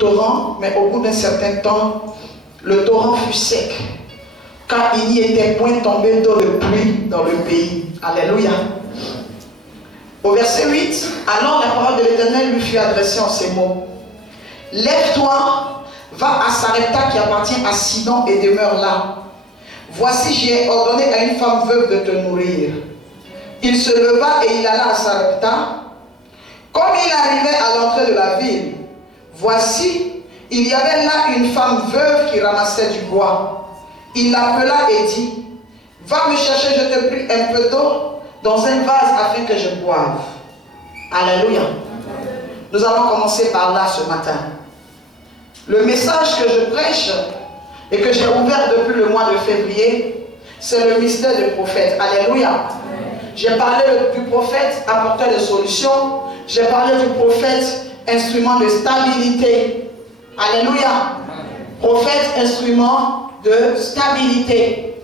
torrent, mais au bout d'un certain temps, le torrent fut sec, car il n'y était point tombé d'eau de pluie dans le pays. Alléluia. Au verset 8, alors la parole de l'Éternel lui fut adressée en ces mots. Lève-toi, va à Sarepta qui appartient à Sidon et demeure là. Voici, j'ai ordonné à une femme veuve de te nourrir. Il se leva et il alla à Sarepta. Comme il arrivait à l'entrée de la ville, voici, il y avait là une femme veuve qui ramassait du bois. Il l'appela et dit, va me chercher, je te prie, un peu d'eau dans un vase afin que je boive. Alléluia. Nous allons commencer par là ce matin. Le message que je prêche et que j'ai ouvert depuis le mois de février, c'est le mystère du prophète. Alléluia. J'ai parlé du prophète apporteur de solutions. J'ai parlé du prophète instrument de stabilité. Alléluia. Prophète instrument de stabilité.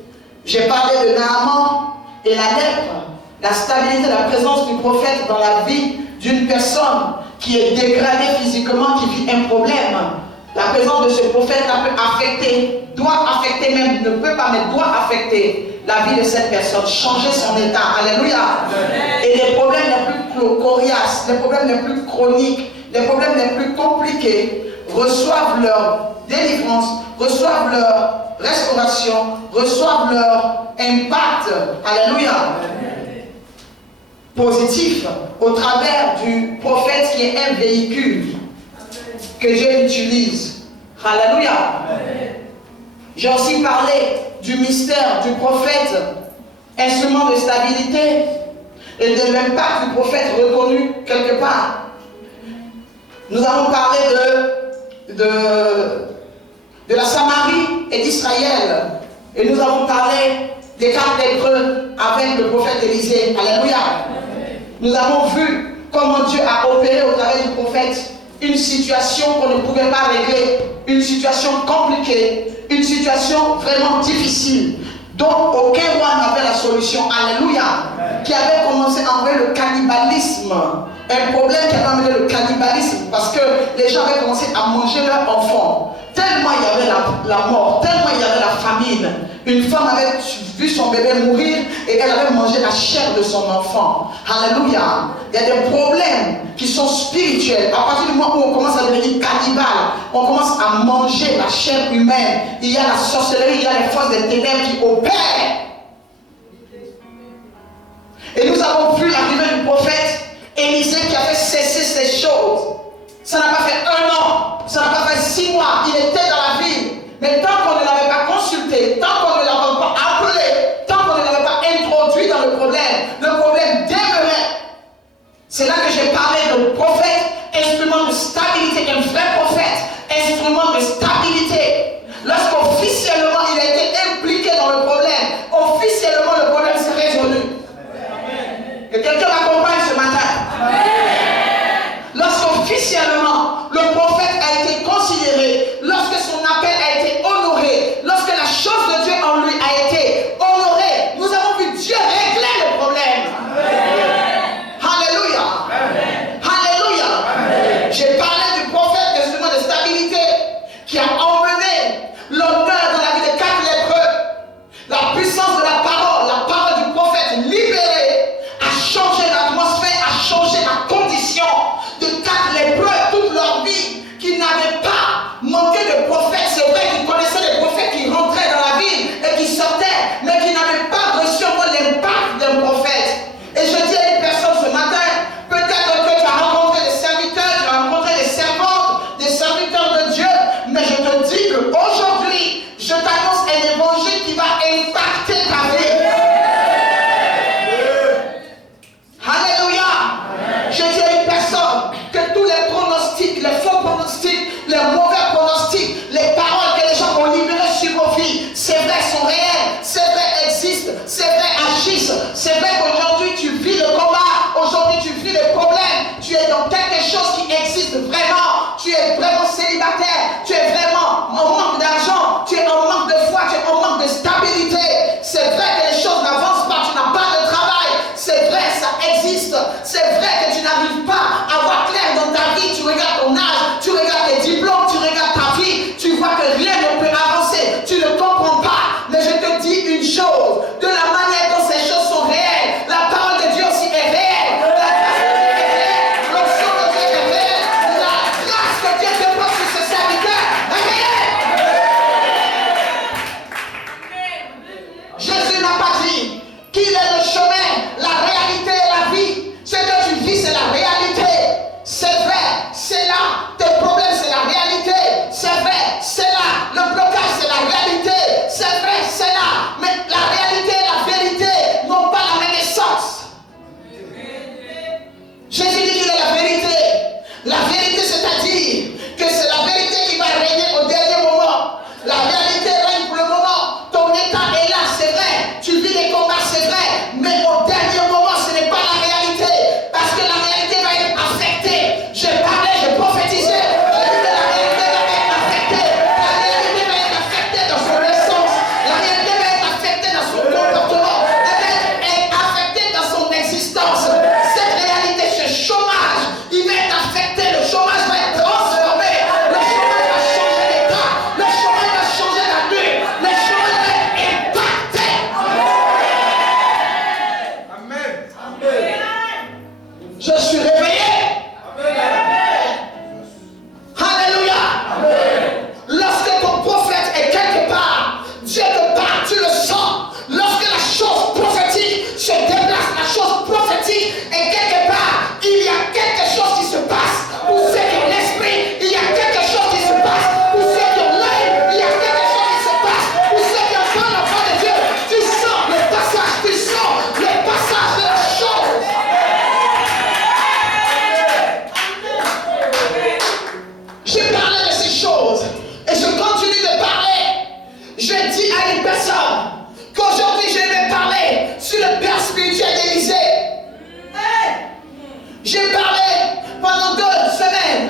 J'ai parlé de Naaman et la lèpre. La stabilité, la présence du prophète dans la vie d'une personne qui est dégradée physiquement, qui vit un problème. La présence de ce prophète peut affecter, doit affecter même, ne peut pas, mais doit affecter la vie de cette personne, changer son état. Alléluia. Et les problèmes les plus coriaces, les problèmes les plus chroniques, les problèmes les plus compliqués reçoivent leur délivrance, reçoivent leur restauration, reçoivent leur impact. Alléluia. Positif au travers du prophète qui est un véhicule que Dieu utilise. Alléluia. J'ai aussi parlé du mystère du prophète, instrument de stabilité, et de l'impact du prophète reconnu quelque part. Nous avons parlé de la Samarie et d'Israël, et nous avons parlé des 4 lépreux avec le prophète Élisée. Alléluia. Nous avons vu comment Dieu a opéré au travers du prophète une situation qu'on ne pouvait pas régler, une situation compliquée, une situation vraiment difficile, dont aucun roi n'avait la solution. Alléluia. Qui avait commencé à enlever le cannibalisme. Un problème qui avait amené le cannibalisme parce que les gens avaient commencé à manger leurs enfants. Tellement il y avait la mort, tellement il y avait la famine. Une femme avait vu son bébé mourir et elle avait mangé la chair de son enfant. Alléluia. Il y a des problèmes qui sont spirituels. À partir du moment où on commence à devenir cannibale, on commence à manger la chair humaine. Il y a la sorcellerie, il y a les forces des ténèbres qui opèrent. Et nous avons vu l'arrivée du prophète Élisée qui avait cessé ces choses. Ça n'a pas fait 1 an, ça n'a pas fait 6 mois. Il était dans la ville. Mais tant qu'on ne l'avait pas consulté, tant qu'on ne l'avait pas appelé, tant qu'on ne l'avait pas introduit dans le problème demeurait. C'est là que j'ai parlé de prophète, instrument de stabilité, un vrai prophète, instrument de stabilité. Lorsqu'officiellement il a été impliqué dans le problème, officiellement le problème s'est résolu. Que quelqu'un m'accompagne ce matin. Lorsqu'officiellement le prophète a été considéré, lorsque son appel a été honoré, lorsque la chose de Dieu en lui a été honorée, nous avons vu Dieu régler le problème. Alléluia. Alléluia. J'ai parlé du prophète instrument de stabilité qui a emmené l'honneur dans la vie des 4 lépreux. La puissance de la parole du prophète libérée a changé l'atmosphère, a changé la condition de 4 lépreux toute leur vie qui n'avaient pas manqué de prophètes. C'est vrai qu'ils connaissaient les prophètes qui rentraient dans la ville et qui sortaient, mais qui n'avaient pas reçu encore l'impact d'un prophète. Et je dis à une personne ce matin, peut-être que tu as rencontré des serviteurs, tu as rencontré des servantes, des serviteurs de Dieu, mais je te dis qu'aujourd'hui, je t'annonce un évangile qui va impacter ta vie. Alléluia. Je dis à une personne que tous les pronostics, les faux pronostics, les mauvais pronostics, les paroles que les gens ont libérées sur vos vies, c'est vrai, sont réelles, c'est vrai, existent, c'est vrai, agissent. C'est vrai qu'aujourd'hui tu vis le combat, aujourd'hui tu vis le problème, tu es dans quelque chose qui existe vraiment, tu es vraiment célibataire, tu es vraiment en manque d'argent, tu es en manque de foi, tu es en manque de stabilité. C'est vrai que les choses n'avancent pas, tu n'as pas de travail, c'est vrai, ça existe, c'est vrai que tu n'arrives pas à voir clair dans ta vie, tu regardes ton âge, tu regardes tes diplômes, personne qu'aujourd'hui je vais parler sur le père spirituel d'Élisée. J'ai parlé pendant 2 semaines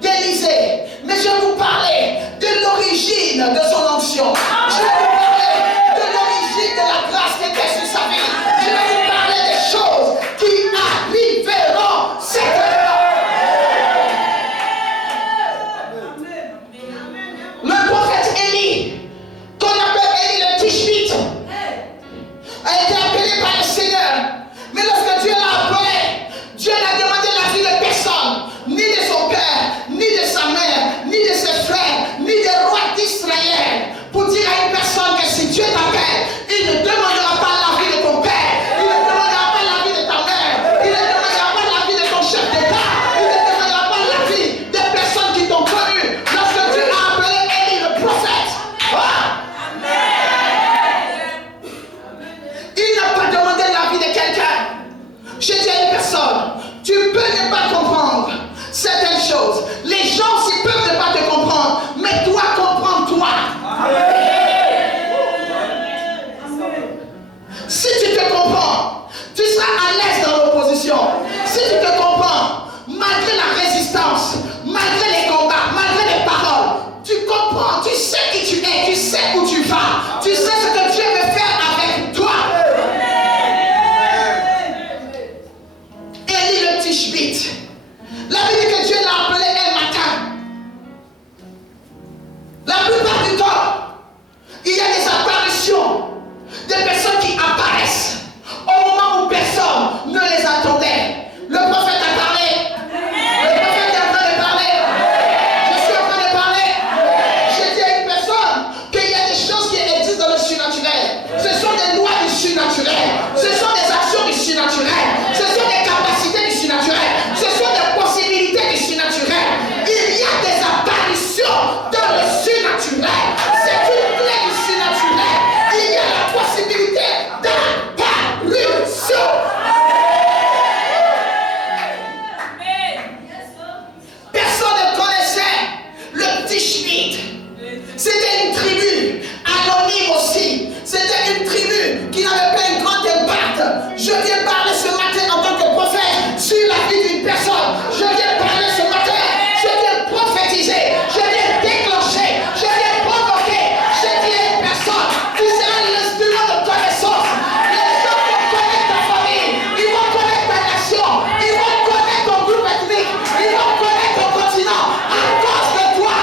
d'Élisée, mais je vais vous parler de l'origine de son onction. Je vais vous parler de l'origine de la grâce qui était sur sa vie. Je vais vous parler des choses qui arriveront certainement. Le prophète Élie, qu'on appelle Élie le Tishbite, a été appelé par le Seigneur. Mais lorsque Dieu l'a appelé, Dieu n'a demandé l'avis de personne, ni de son père, ni de sa mère, ni de ses frères, ni des rois d'Israël, pour dire à une personne que si Dieu t'appelle, il ne demandera pas l'avis de ton père, il ne demandera pas l'avis de ta mère, il ne demandera pas l'avis de ton chef d'État, il ne demandera pas l'avis des personnes qui t'ont connu. Lorsque Dieu a appelé Élie le prophète, il n'a pas demandé l'avis de quelqu'un. Je dis à une personne, tu peux ne pas comprendre certaines choses. Les gens aussi peuvent ne pas te comprendre, mais toi comprends-toi. Si tu te comprends, tu seras à l'aise dans l'opposition. Si tu te comprends, malgré la résistance, malgré les combats, malgré les paroles, tu comprends, tu sais qui tu es, tu sais où tu vas, tu sais ce que Dieu veut faire avec toi. Élie le Tishbite, la Bible dit que Dieu l'a appelé un matin. La plupart du temps, il y a des apparitions, des personnes qui apparaissent au moment où personne ne les attendait. Le prophète a parlé. Le prophète est en train de parler. Je suis en train de parler. J'ai dit à une personne qu'il y a des choses qui existent dans le surnaturel. Ce sont des lois du surnaturel. Ce sont des actions du surnaturel. Ce sont des capacités du surnaturel. Ce sont des possibilités du surnaturel. Il y a des apparitions dans le surnaturel. C'est une clé du surnaturel. Il y a la possibilité d'apparition. Personne ne connaissait le Tishbite. C'était une tribu anonyme aussi. C'était une tribu qui n'avait pas un grand impact. Je viens parler ce matin en tant que prophète sur la vie d'une personne. Je viens parler ce matin. Je viens prophétiser. Je viens déclencher. Je viens provoquer. Je dis à une personne, tu seras l'instrument de connaissance. Les gens vont connaître ta famille. Ils vont connaître ta nation. Ils vont connaître ton groupe ethnique. Ils vont connaître ton continent à cause de toi.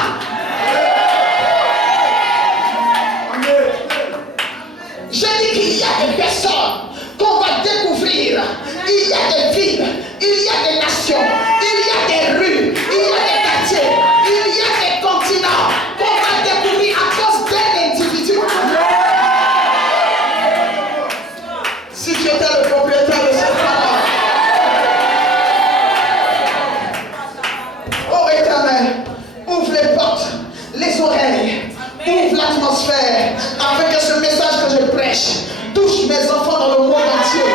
Je dis qu'il y a des personnes qu'on va découvrir. Il y a des villes, il y a des nations, il y a des rues, il y a des quartiers, il y a des continents qu'on va découvrir à cause d'un individu. Si tu étais le propriétaire de cette parole, oh Éternel, ouvre les portes, les oreilles, ouvre l'atmosphère, afin que ce message que je prêche touche mes enfants dans le monde entier.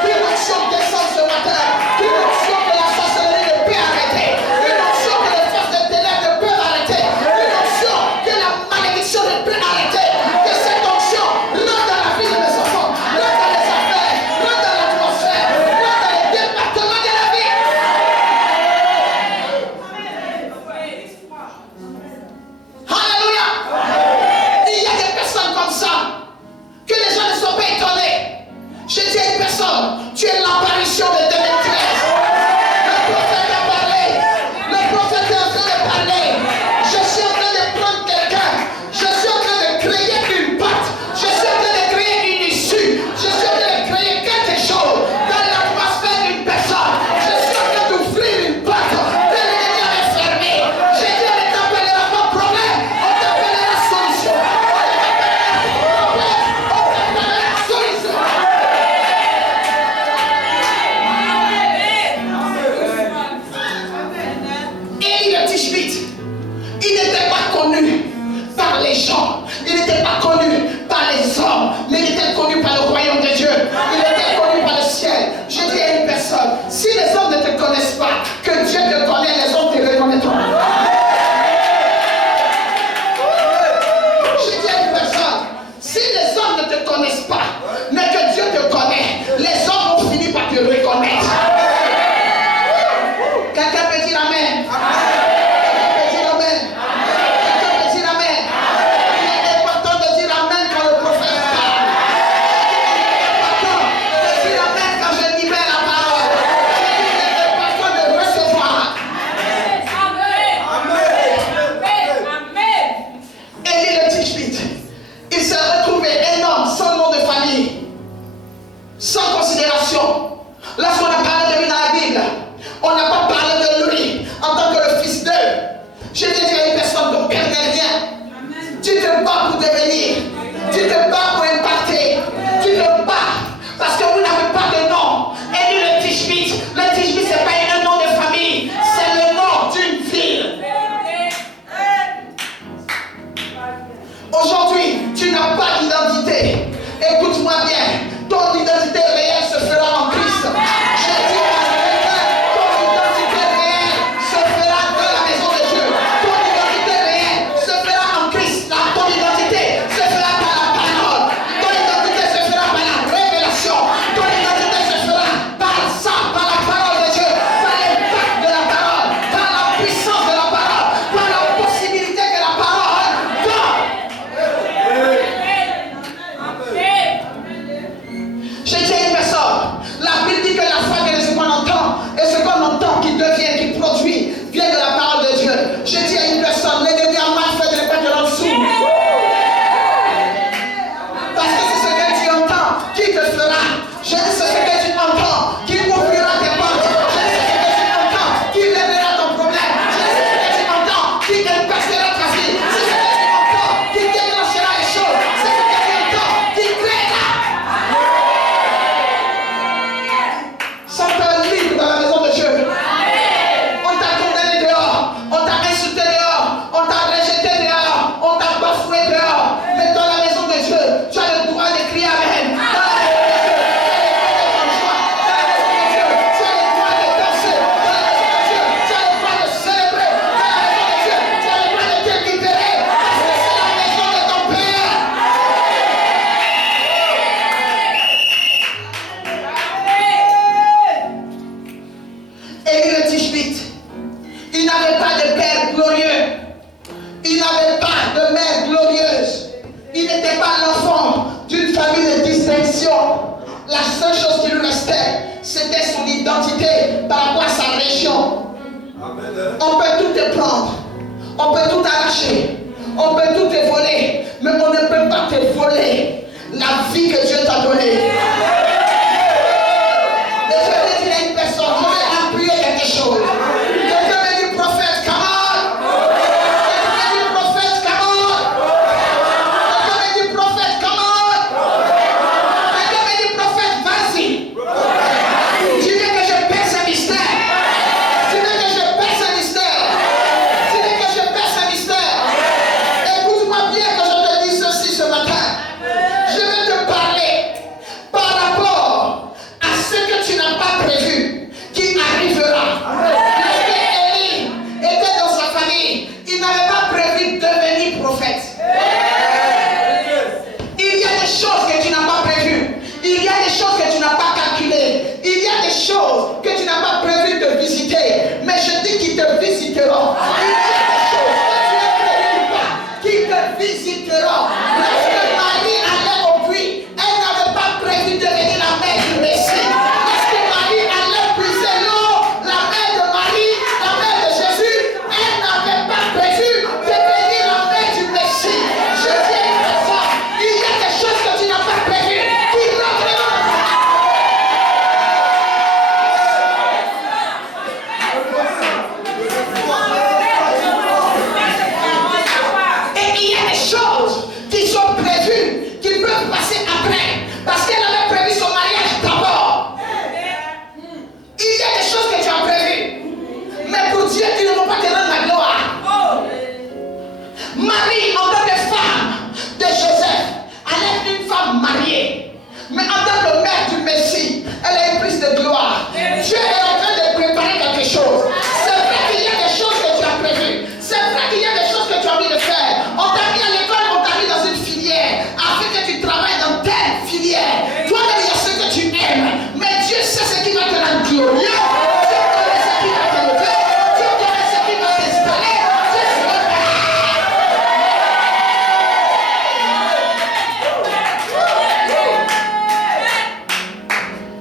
Qu'une action descende ce matin, qu'une action que la sorcellerie ne peut arrêter, une action que les forces de ténèbres ne peuvent arrêter, une action que la malédiction ne peut arrêter, que cette action rentre dans la vie de mes enfants, rentre dans les affaires, rentre dans l'atmosphère, rentre dans les départements de la vie. Alléluia. Il y a des personnes comme ça que les gens ne sont pas étonnés. Je dis à une personne, tu es l'apparition de 2013. Le prophète a parlé. Le prophète est en train de parler. Je suis en train de prendre quelqu'un. Je suis en train de créer une patte. Je suis en train de créer une issue. Je suis en train de créer quelque chose dans l'atmosphère d'une personne. Je suis en train d'ouvrir une patte que l'ennemi avait fermée. J'ai dit, on ne t'appellera pas problème, on t'appellera solution. On t'appellera solution. Élie le Tishbite, il n'était pas connu par les gens, il n'était pas connu par les hommes, mais il était connu par le royaume de Dieu, il était connu par le ciel. Je dis à une personne, si les hommes ne te connaissent pas, que Dieu te connaît, les hommes te reconnaîtront. Je dis à une Il n'était pas l'enfant d'une famille de distinction. La seule chose qui lui restait, c'était son identité par rapport à sa région. On peut tout te prendre, on peut tout arracher, on peut tout te voler, mais on ne peut pas te voler la vie que Dieu t'a donnée. Mais je vais dire à une personne, je vais appuyer quelque chose. Quelqu'un me dit prophète, come on. Quelqu'un me dit prophète, come on. Quelqu'un me dit prophète, come on. Quelqu'un me dit prophète, vas-y. Tu veux que je perce un mystère. Tu veux que je perce un mystère. Tu veux que je perce un mystère. Écoute-moi bien que je te dise ceci ce matin. Je vais te parler par rapport à ce que tu n'as pas prévu, qui arrivera. Lorsque Élie était dans sa famille, il n'avait pas prévu de devenir prophète. Il y a des choses que tu n'as pas prévues. Il y a des choses que tu n'as pas calculées. Il y a des choses que tu n'as pas prévu de visiter. Mais je dis qu'ils te visiteront. Il y a des choses que tu n'as prévues pas qui te visiteront. Lorsque Marie allait au puits, elle n'avait pas prévu de devenir la mère du Messie. Lorsque Marie allait puiser l'eau, la mère de Marie, la mère de Jésus, elle n'avait pas prévu de devenir la mère du Messie. Je dis à une personne, il y a des choses que tu n'as pas prévues qui rentreront. Et il y a des choses qui sont prévues, qui peuvent passer après, parce qu'elle avait prévu son mariage d'abord. Il y a des choses que tu as prévues, mais pour Dieu, ils ne vont pas te rendre la gloire. Marie, en tant que femme de Joseph, elle est une femme mariée, mais en tant que mère du Messie, elle a une prise de gloire. Dieu est en train de préparer quelque chose. C'est vrai qu'il y a des choses que tu as prévues. C'est vrai qu'il y a des choses que tu as envie de faire. On t'a mis à l'école, on t'a mis dans une filière, afin que tu travailles dans telle filière. Toi-même, il y a ce que tu aimes, mais Dieu sait ce qui va te rendre glorieux. Dieu connaît ce qui va te lever. Dieu connaît ce qui va t'installer. Dieu sait.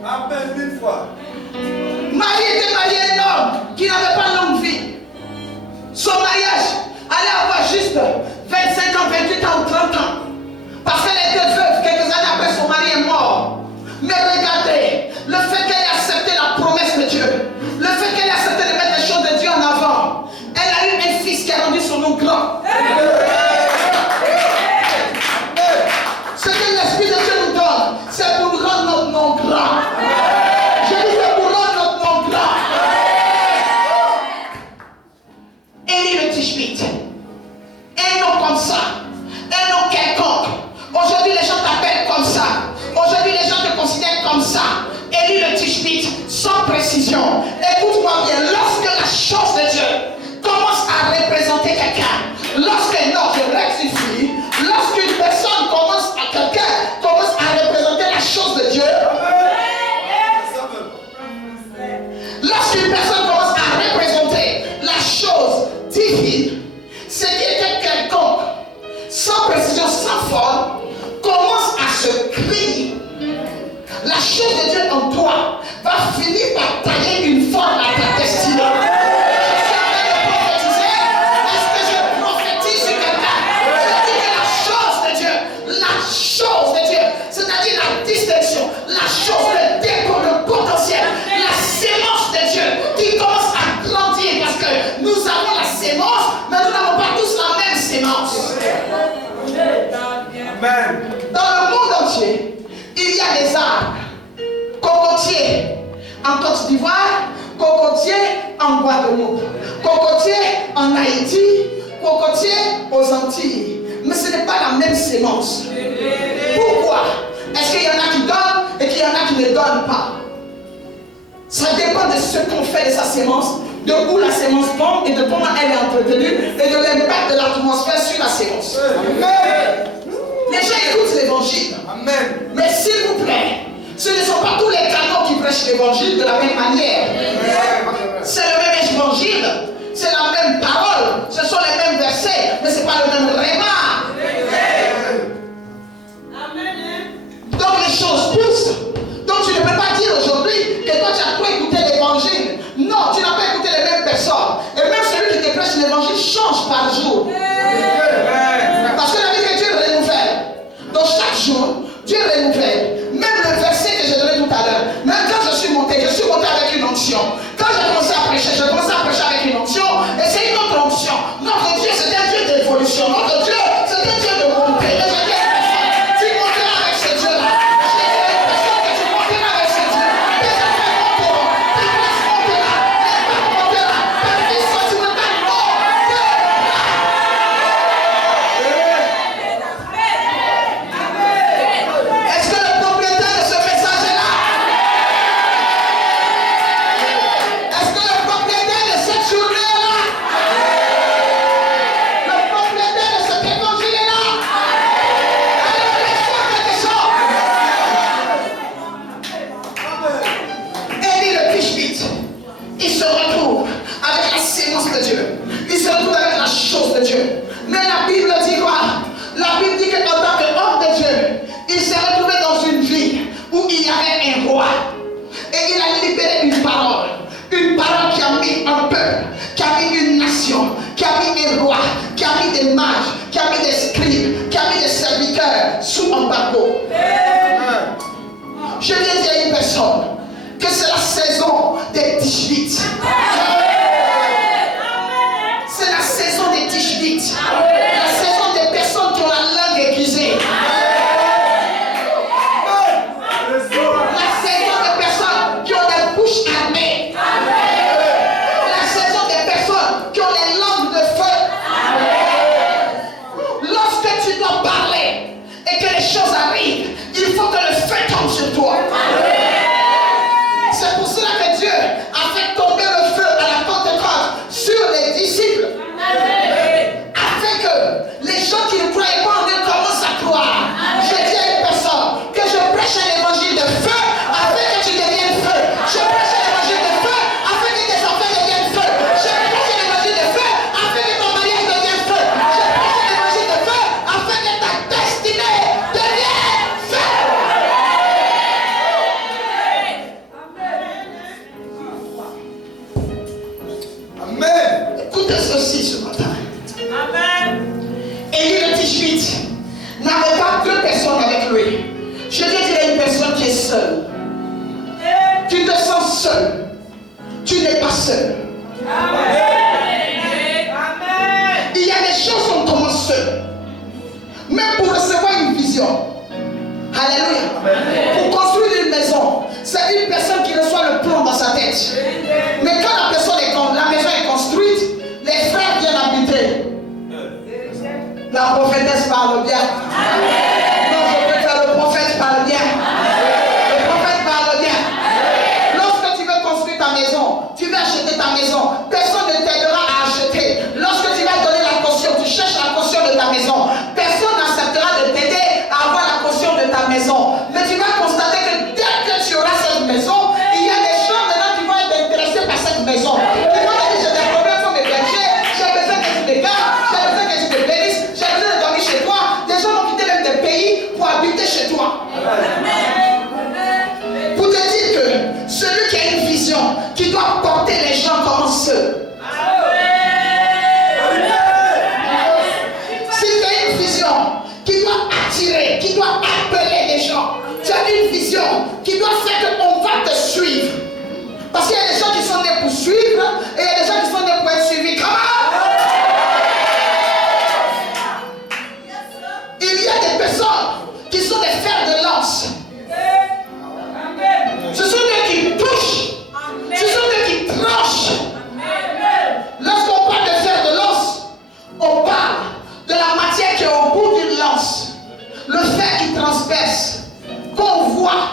Amen, 1000 fois. Marie était mariée à un homme qui n'avait pas longue vie. Son mariage allait avoir juste 25 ans, 28 ans ou 30 ans. Parce qu'elle était veuve quelques années après son mari est mort. Mais regardez, le fait qu'elle ait accepté la promesse de Dieu, le fait qu'elle ait accepté de mettre les choses de Dieu en avant, elle a eu un fils qui a rendu son nom grand. Ce que l'Esprit de Dieu nous donne, c'est pour rendre notre nom grand. Je dis c'est pour rendre notre nom grand. Élie le Tishbite, un nom comme ça, un nom quelconque. Aujourd'hui, les gens t'appellent comme ça. Aujourd'hui, les gens te considèrent comme ça. Élie le Tishbite, sans précision. Écoute-moi bien, lorsque la chose de Dieu commence à représenter quelqu'un, non, je rectifie, lorsqu'une personne commence à représenter la chose de Dieu, lorsqu'une personne commence à représenter la chose divine, ce qui était quelconque, sans précision, sans forme, commence à se crier. La chose de Dieu en toi va finir par tailler une forme à ta destinée. Je suis en train de prophétiser. Est-ce que je prophétise sur quelqu'un? Je dis que la chose de Dieu, c'est-à-dire la distinction, la chose, le dépôt, le potentiel, la sémence de Dieu qui commence à grandir parce que nous avons la sémence, mais nous n'avons pas tous la même sémence. Amen. Dans le monde entier, il y a des arbres, cocotiers en Côte d'Ivoire, cocotiers en Guadeloupe, cocotiers en Haïti, cocotiers aux Antilles. Mais ce n'est pas la même sémence. Pourquoi? Est-ce qu'il y en a qui donnent et qu'il y en a qui ne donnent pas? Ça dépend de ce qu'on fait de sa sémence, de où la sémence tombe et de comment elle est entretenue et de l'impact de l'atmosphère sur la sémence. Amen. Les gens écoutent l'évangile. Amen. Mais s'il vous plaît, ce ne sont pas tous les canons qui prêchent l'évangile de la même manière. C'est le même évangile, c'est la même parole, ce sont les mêmes versets, mais ce n'est pas le même réma. mis des rois, qui a mis des mages, qui a mis des scribes, qui a mis des serviteurs sous embargo. Je viens dire à une personne que c'est la saison des Tishbites. C'est la saison des Tishbites. La saison des personnes qui ont la langue aiguisée. La saison des personnes qui ont des bouches armées. La saison des personnes qui ont les langues de feu. Lorsque tu dois parler et que les choses arrivent, il faut que le feu tombe sur toi. C'est pour cela que Dieu a fait tomber le feu à la Pentecôte sur les disciples. Afin que les gens qui ne croyaient pas en Dieu commencent à croire. Je dis à une personne que je prêche un évangile de feu afin que tu deviennes feu. Je prêche un évangile de feu afin que tes enfants deviennent feu. Je prêche un évangile de feu afin que ton mariage devienne feu. Je prêche un évangile de feu afin que ta destinée devienne feu. Amen. Écoutez ceci ce matin. Amen. Élie le Tishbite n'avait pas deux personnes avec lui. Je viens dire à une personne qui est seule. Tu te sens seul. Tu n'es pas seul. Amen. Il y a des choses qu'on commence seul. Même pour recevoir une vision. Alléluia. Pour construire une maison, c'est une personne qui reçoit le plan dans sa tête. Mais quand la maison est construite, les frères viennent habiter. La prophétesse parle bien. Non, je préfère le prophète parle bien. Le prophète parle bien. Lorsque tu veux construire ta maison, tu veux acheter ta maison, personne ne t'aidera à acheter. Lorsque tu vas donner la caution, tu cherches la caution de ta maison. Personne n'acceptera de t'aider à avoir la caution de ta maison. Mais tu vas constater que dès que tu auras cette maison, il y a des gens maintenant qui vont être intéressés par cette maison. Ils vont te dire, j'ai des problèmes sur mes bergers, j'ai besoin que tu me gardes, j'ai besoin que tu me bénisses, j'ai besoin de dormir chez toi. Des gens vont quitter même des pays pour habiter chez toi. Pour te dire que celui qui a une vision, qui doit porter les gens comme ceux. Si tu as une vision qui doit attirer, qui doit appeler les gens, tu as une vision qui doit faire qu'on va te suivre. Parce qu'il y a des gens qui sont nés pour suivre et il y a des gens qui sont nés pour être suivis. Comment? Il y a des personnes qui sont des fers de lance. Ce sont eux qui touchent. Ce sont eux qui tranchent. Lorsqu'on parle de fer de lance, on parle de la matière qui est au bout d'une lance. Le fer qui transperce. Qu'on voit.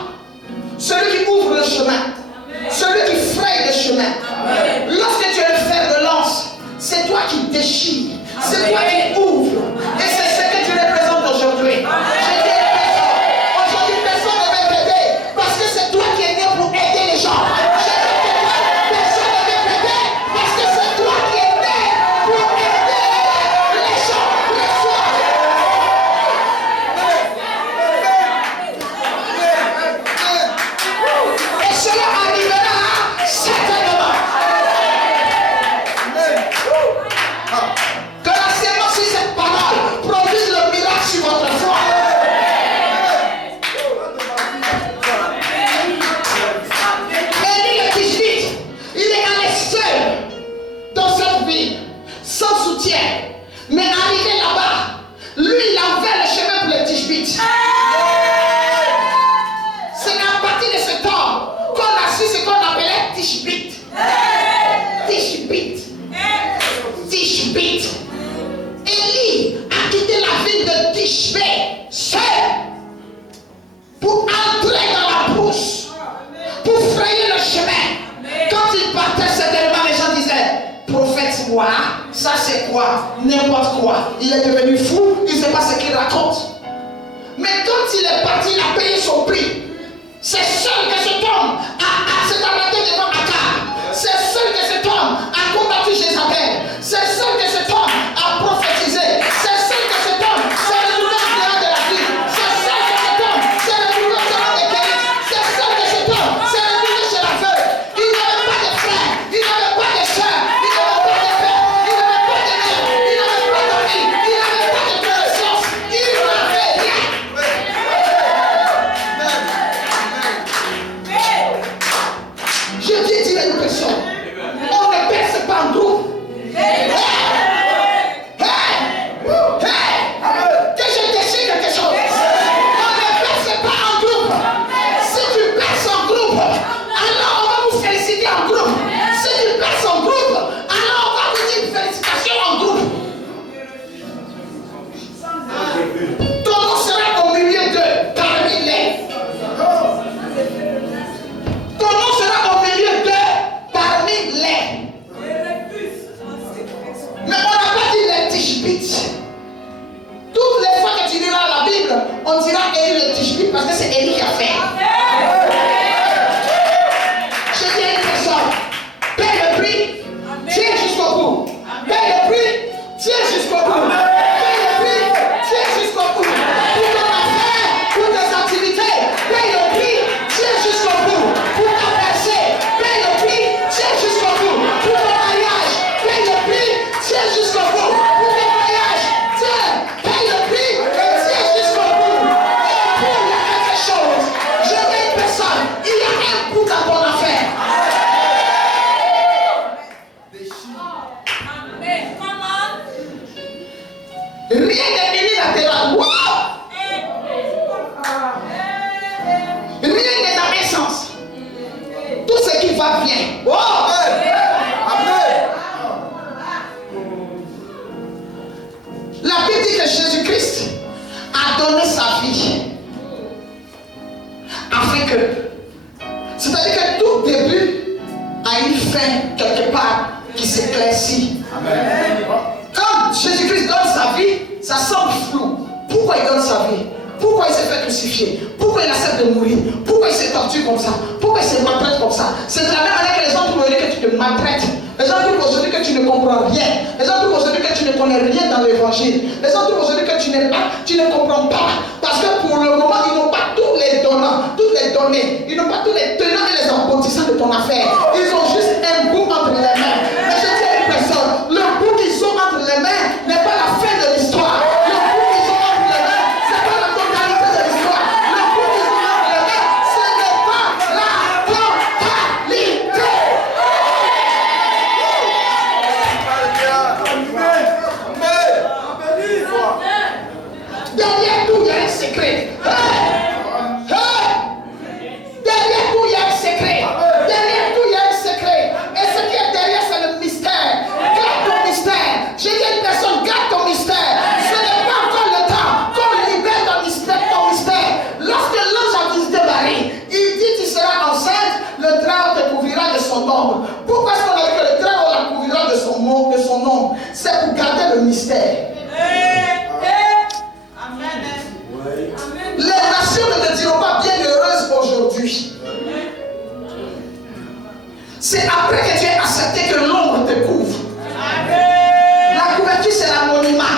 Celui qui ouvre le chemin. Celui qui fraye le chemin. Lorsque tu es le fer de lance, c'est toi qui déchires. C'est toi qui ouvres. Et c'est ce que tu représentes aujourd'hui. J'ai dit à personne. Aujourd'hui, personne ne va t'aider. Parce que c'est toi qui es né pour aider les gens. J'ai dit que toi, personne ne va t'aider. Parce que c'est toi qui es né pour aider les gens. Les soirs. Et cela arrivera certainement. Que la sémence sur cette parole produise le miracle sur votre foi. Élie le Tishbite, il est allé seul dans cette ville, sans soutien. Mais arrivé là-bas, lui, il avait le chemin pour les Tishbites. C'est à partir de ce temps qu'on a su ce qu'on appelait Tishbite. Tishbite. Tishbite. Élie a quitté la ville de Tishbé seul pour entrer dans la brousse, pour frayer le chemin. Quand il partait, certainement les gens disaient, prophète quoi? Ça c'est quoi? N'importe quoi. Il est devenu fou, il ne sait pas ce qu'il raconte. Mais quand il est parti, il a payé son prix. C'est seul que cet homme s'est arrêté devant Akab. C'est seul que cet homme a combattu Jézabel. C'est seul que cet homme a prophétisé. C'est seul que cet homme s'est retrouvé en dehors de la ville. C'est seul que cet homme s'est retrouvé au devant des Kéris. C'est seul que cet homme s'est retrouvé chez la veuve. Il n'avait pas de frères, il n'avait pas de soeurs, il n'avait pas de père, il n'avait pas de mère. Rien n'est unilatéral. Wow! Rien n'est dans mes sens. Tout ce qui va vient. Wow! Amen. La Bible dit que Jésus-Christ a donné sa vie afin que, c'est-à-dire que tout début a une fin quelque part qui s'éclaircit. Quand Jésus-Christ donne sa vie, ça semble flou. Pourquoi il donne sa vie? Pourquoi il s'est fait crucifier? Pourquoi il accepte de mourir? Pourquoi il s'est torturé comme ça? Pourquoi il se maltraite comme ça? C'est de la même manière que les gens trouvent que tu te maltraites. Les gens trouvent aujourd'hui que tu ne comprends rien. Les gens trouvent aujourd'hui que tu ne connais rien dans l'évangile. Les gens trouvent aujourd'hui que tu ne comprends pas. Parce que pour le moment, ils n'ont pas tous les donnants, toutes les données. Ils n'ont pas tous les tenants et les aboutissants de ton affaire. Ils ont juste un bout entre les mains. Mais je dis à une personne, le bout qu'ils ont entre les mains n'est pas la fin de l'histoire. Le bout qu'ils ont entre les mains, c'est pas la totalité de l'histoire. Le bout qu'ils ont entre les mains, ce n'est pas la totalité. Derrière tout, il y a un secret. Derrière tout, il y a un secret. Derrière tout, il y a un secret. Et ce qui est derrière, c'est le mystère. Garde ton mystère. J'ai dit à une personne, garde ton mystère. Ce n'est pas encore le temps qu'on libère ton mystère. Lorsque l'ange a visité Marie, il dit, tu seras enceinte, le drap te couvrira de son ombre. Pourquoi est-ce qu'on a dit que le drap la couvrira de son ombre? C'est pour garder le mystère. Les nations ne te diront pas bienheureuse aujourd'hui. C'est après que tu aies accepté que l'ombre te couvre. La couverture, c'est l'anonymat.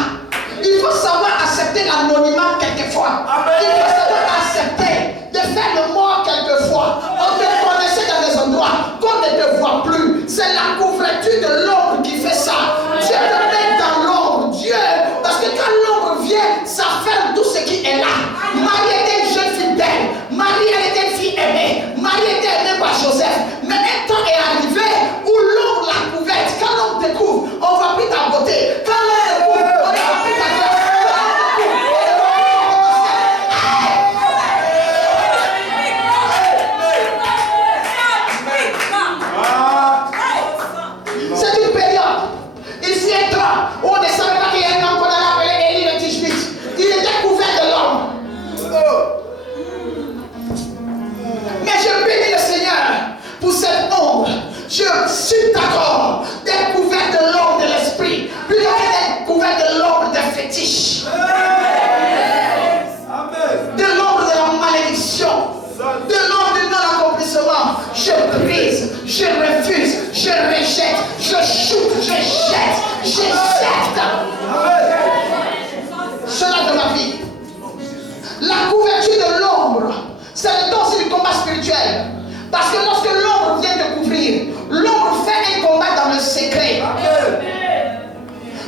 Il faut savoir accepter l'anonymat quelquefois. Il faut savoir accepter de faire le mort quelquefois. On te connaissait dans des endroits qu'on ne te voit plus. C'est la couverture de l'ombre qui fait ça. Dieu te met dans l'ombre. Dieu, parce que quand l'ombre vient, ça ferme tout ce qui est là. Marie était une jeune fille belle. Marie, elle était une fille aimée. Marie était aimée par Joseph. Mais un temps est arrivé où l'ombre l'a couverte. Quand l'ombre te couvre, on ne voit plus ta beauté. Quand l'ombre te couvre, on ne voit plus ta grâce. C'est une période. Ici un temps où on ne savait pas qu'il y a un homme qu'on allait appeler Élie le Tishbite. Il était couvert de l'ombre. Mais je bénis le Seigneur pour cette ombre. Je suis d'accord d'être couvert de l'ombre de l'esprit plutôt que d'être couvert de l'ombre des fétiches. De l'ombre de la malédiction. De l'ombre du non-accomplissement. Je brise, je refuse, je rejette, je shoot, je jette, j'éjecte. Cela de ma vie. La couverture de l'ombre, c'est le temps aussi du combat spirituel. Parce que lorsque l'ombre vient te couvrir, l'ombre fait un combat dans le secret.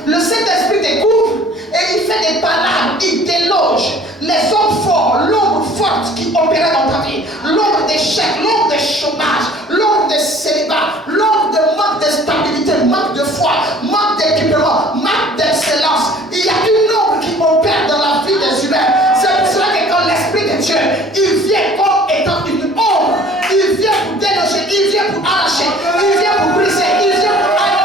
Le Saint-Esprit te couvre et il fait des palabres, il déloge les hommes forts, l'ombre forte qui opérait dans ta vie, l'ombre d'échec, l'ombre de chômage, l'ombre de célibat, l'ombre de manque de stabilité, manque de foi, manque d'équipement, manque d'excellence. Il y a une ombre qui opère dans la vie des humains. C'est pour cela que quand l'Esprit de Dieu, il vient comme étant une ombre, il vient pour déloger, il vient pour arracher, il vient pour briser, il vient pour annuler.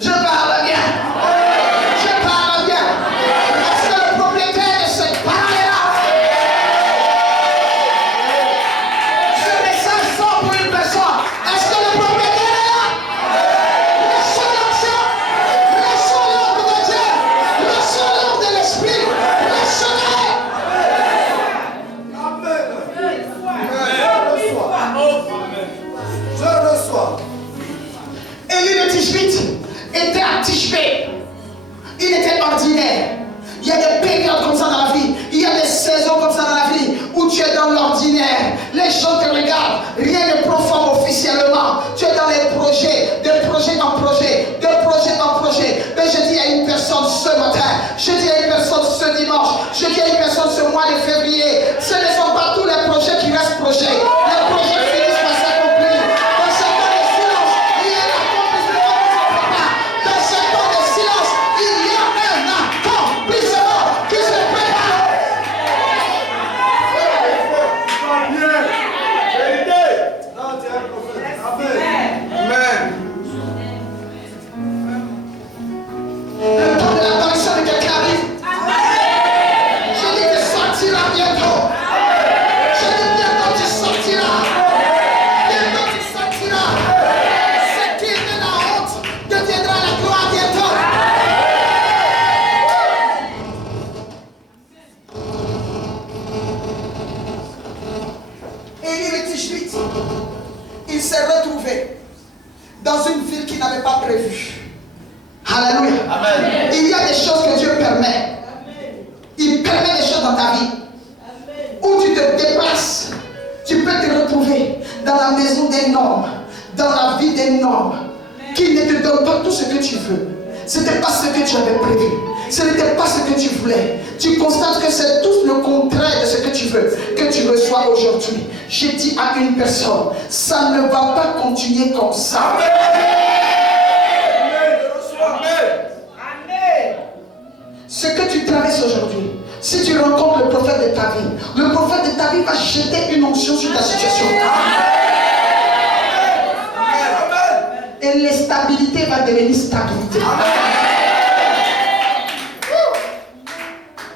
Je parle bien. Je parle bien. Est-ce que le propriétaire de cette parole-là, ce message sort pour une personne? Est-ce que le propriétaire est là? Laissons l'action. Laissons l'ordre de Dieu. Laissons l'ordre de l'esprit. Laissons-le. Je reçois. Élie le Tishbite était à Tishbé. Il était ordinaire. Il y a des périodes comme ça dans la vie. Il y a des saisons comme ça dans la vie où tu es dans l'ordinaire. Les gens te regardent. Rien ne profond officiellement. Tu es dans les projets, de projet en projet, de projet en projet. Mais je dis à une personne ce matin, je dis à une personne ce dimanche, je dis à une personne ce mois de février, ce ne sont pas tous les projets qui restent projets. Les projets finissent verset 18, il s'est retrouvé dans une ville qu'il n'avait pas prévue. Alléluia. Amen. Il y a des choses que Dieu permet. Il permet des choses dans ta vie. Où tu te déplaces, tu peux te retrouver dans la maison d'un homme, dans la vie d'un homme, qui ne te donne pas tout ce que tu veux. Ce n'était pas ce que tu avais prévu. Ce n'était pas ce que tu voulais. Tu constates que c'est tout le contraire de ce que tu veux, que tu reçois aujourd'hui. J'ai dit à une personne, ça ne va pas continuer comme ça. Ce que tu traverses aujourd'hui, si tu rencontres le prophète de ta vie, le prophète de ta vie va jeter une onction sur ta situation. Et l'instabilité va devenir stabilité.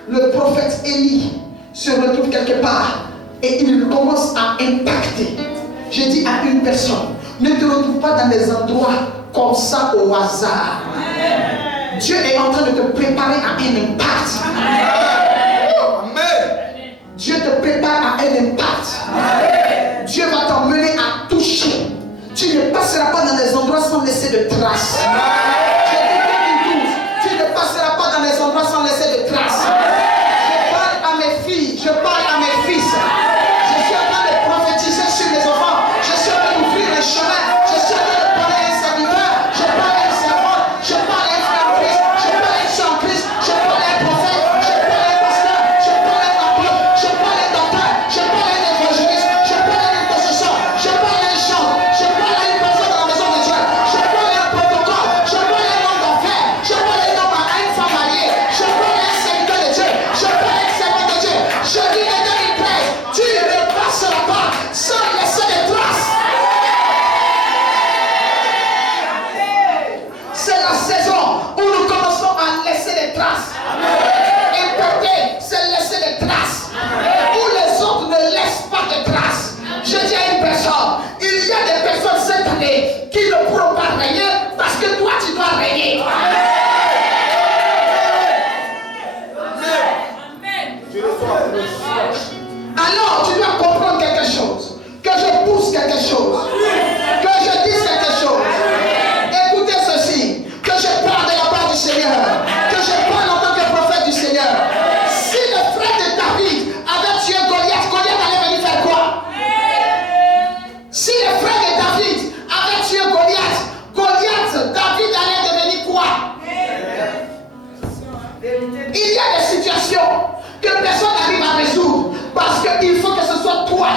Le prophète Élie se retrouve quelque part et il commence à impacter. Je dis à une personne, ne te retrouve pas dans des endroits comme ça au hasard. Dieu est en train de te préparer à un impact. Dieu te prépare à un impact. Dieu va t'emmener à toucher. Tu ne passeras pas dans des endroits sans laisser de traces. Je dis 2012, tu ne passeras pas dans des endroits sans laisser de traces. Je parle à mes filles, je parle à mes fils. Je suis en train de prophétiser sur mes enfants. Je suis en train d'ouvrir les chemins. Je suis en train de parler à un serviteur. Je parle à une servante. Je parle à un frère en Christ. Je parle à une soeur en Christ. Je parle à un prophète. Je parle à un pasteur. Je parle à un apôtre. Je parle à un docteur. Je parle à un évangéliste. Je parle à un intercesseur. Je parle à un chant. Je parle à une personne dans la maison de Dieu. Je parle à un protocole. Je parle à un homme d'affaires. Je parle à un homme à une femme mariée. Je parle à un serviteur de Dieu. Je parle à un servant de Dieu. Je dis les 2013, tu ne passeras pas sans laisser des traces. C'est la saison où nous commençons à laisser des traces. Impacter, c'est laisser des traces. Où les autres ne laissent pas de traces. Je dis à une personne, il y a des personnes cette année qui ne pourront pas régner parce que toi tu dois régner. Alors tu dois comprendre quelque chose. Que je pousse quelque chose. Que je dise quelque chose. Écoutez ceci. Que je parle de la part du Seigneur. Que je parle en tant que prophète du Seigneur. Si le frère de David avait tué Goliath, Goliath allait venir faire quoi? Si le frère de David avait tué Goliath, David allait devenir quoi? Il y a des situations que personne n'arrive à résoudre parce qu'il faut que ce soit toi.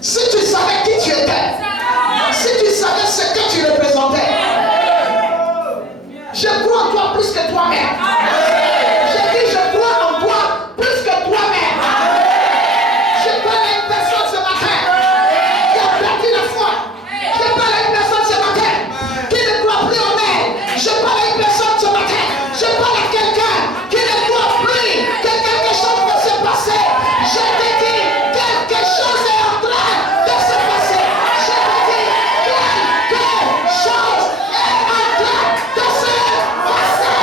Si tu savais qui tu étais, si tu savais ce que tu représentais, je crois en toi plus que toi-même. J'ai dit je crois en toi plus que toi-même. Je parle à une personne ce matin qui a perdu la foi. Je parle à une personne ce matin qui ne croit plus en elle. Je parle à une personne ce matin. Je parle à quelqu'un qui ne croit plus que quelque chose peut se passer. Je te dis quelque chose est en train de se passer. Je te dis quelque chose est en train de se passer.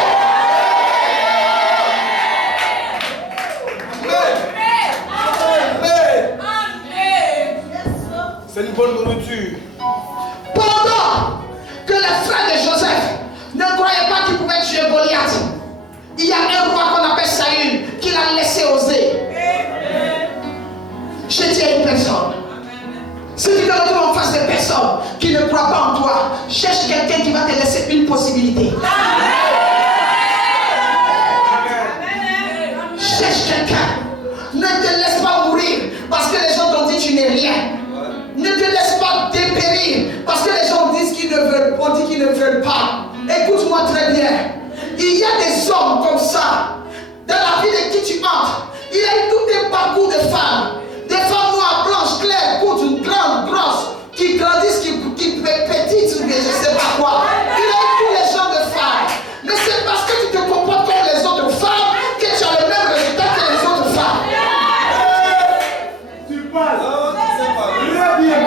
C'est une bonne nourriture. Pendant que les frères de Joseph ne croyaient pas qu'il pouvait tuer Goliath, il y a un roi qu'on appelle Saül qui l'a laissé oser. Je dis à une personne, si tu te retrouves en face de personnes qui ne croient pas en toi, cherche quelqu'un qui va te laisser une possibilité. Cherche quelqu'un. Ne te laisse pas mourir parce que les gens t'ont dit tu n'es rien. Ne te laisse pas dépérir parce que les gens disent qu'ils ne veulent, on dit qu'ils ne veulent pas. Écoute-moi très bien. Il y a des hommes comme ça dans la vie de qui tu entres. Il y a eu tout un parcours de femmes. Des femmes noires, blanches, claires, courtes, grandes, grosses, qui grandissent, qui petites, mais je ne sais pas quoi. Il y a eu tous les genres de femmes. Mais c'est parce que tu te comportes comme les autres femmes que tu as le même résultat que les autres femmes. Tu parles. Très bien.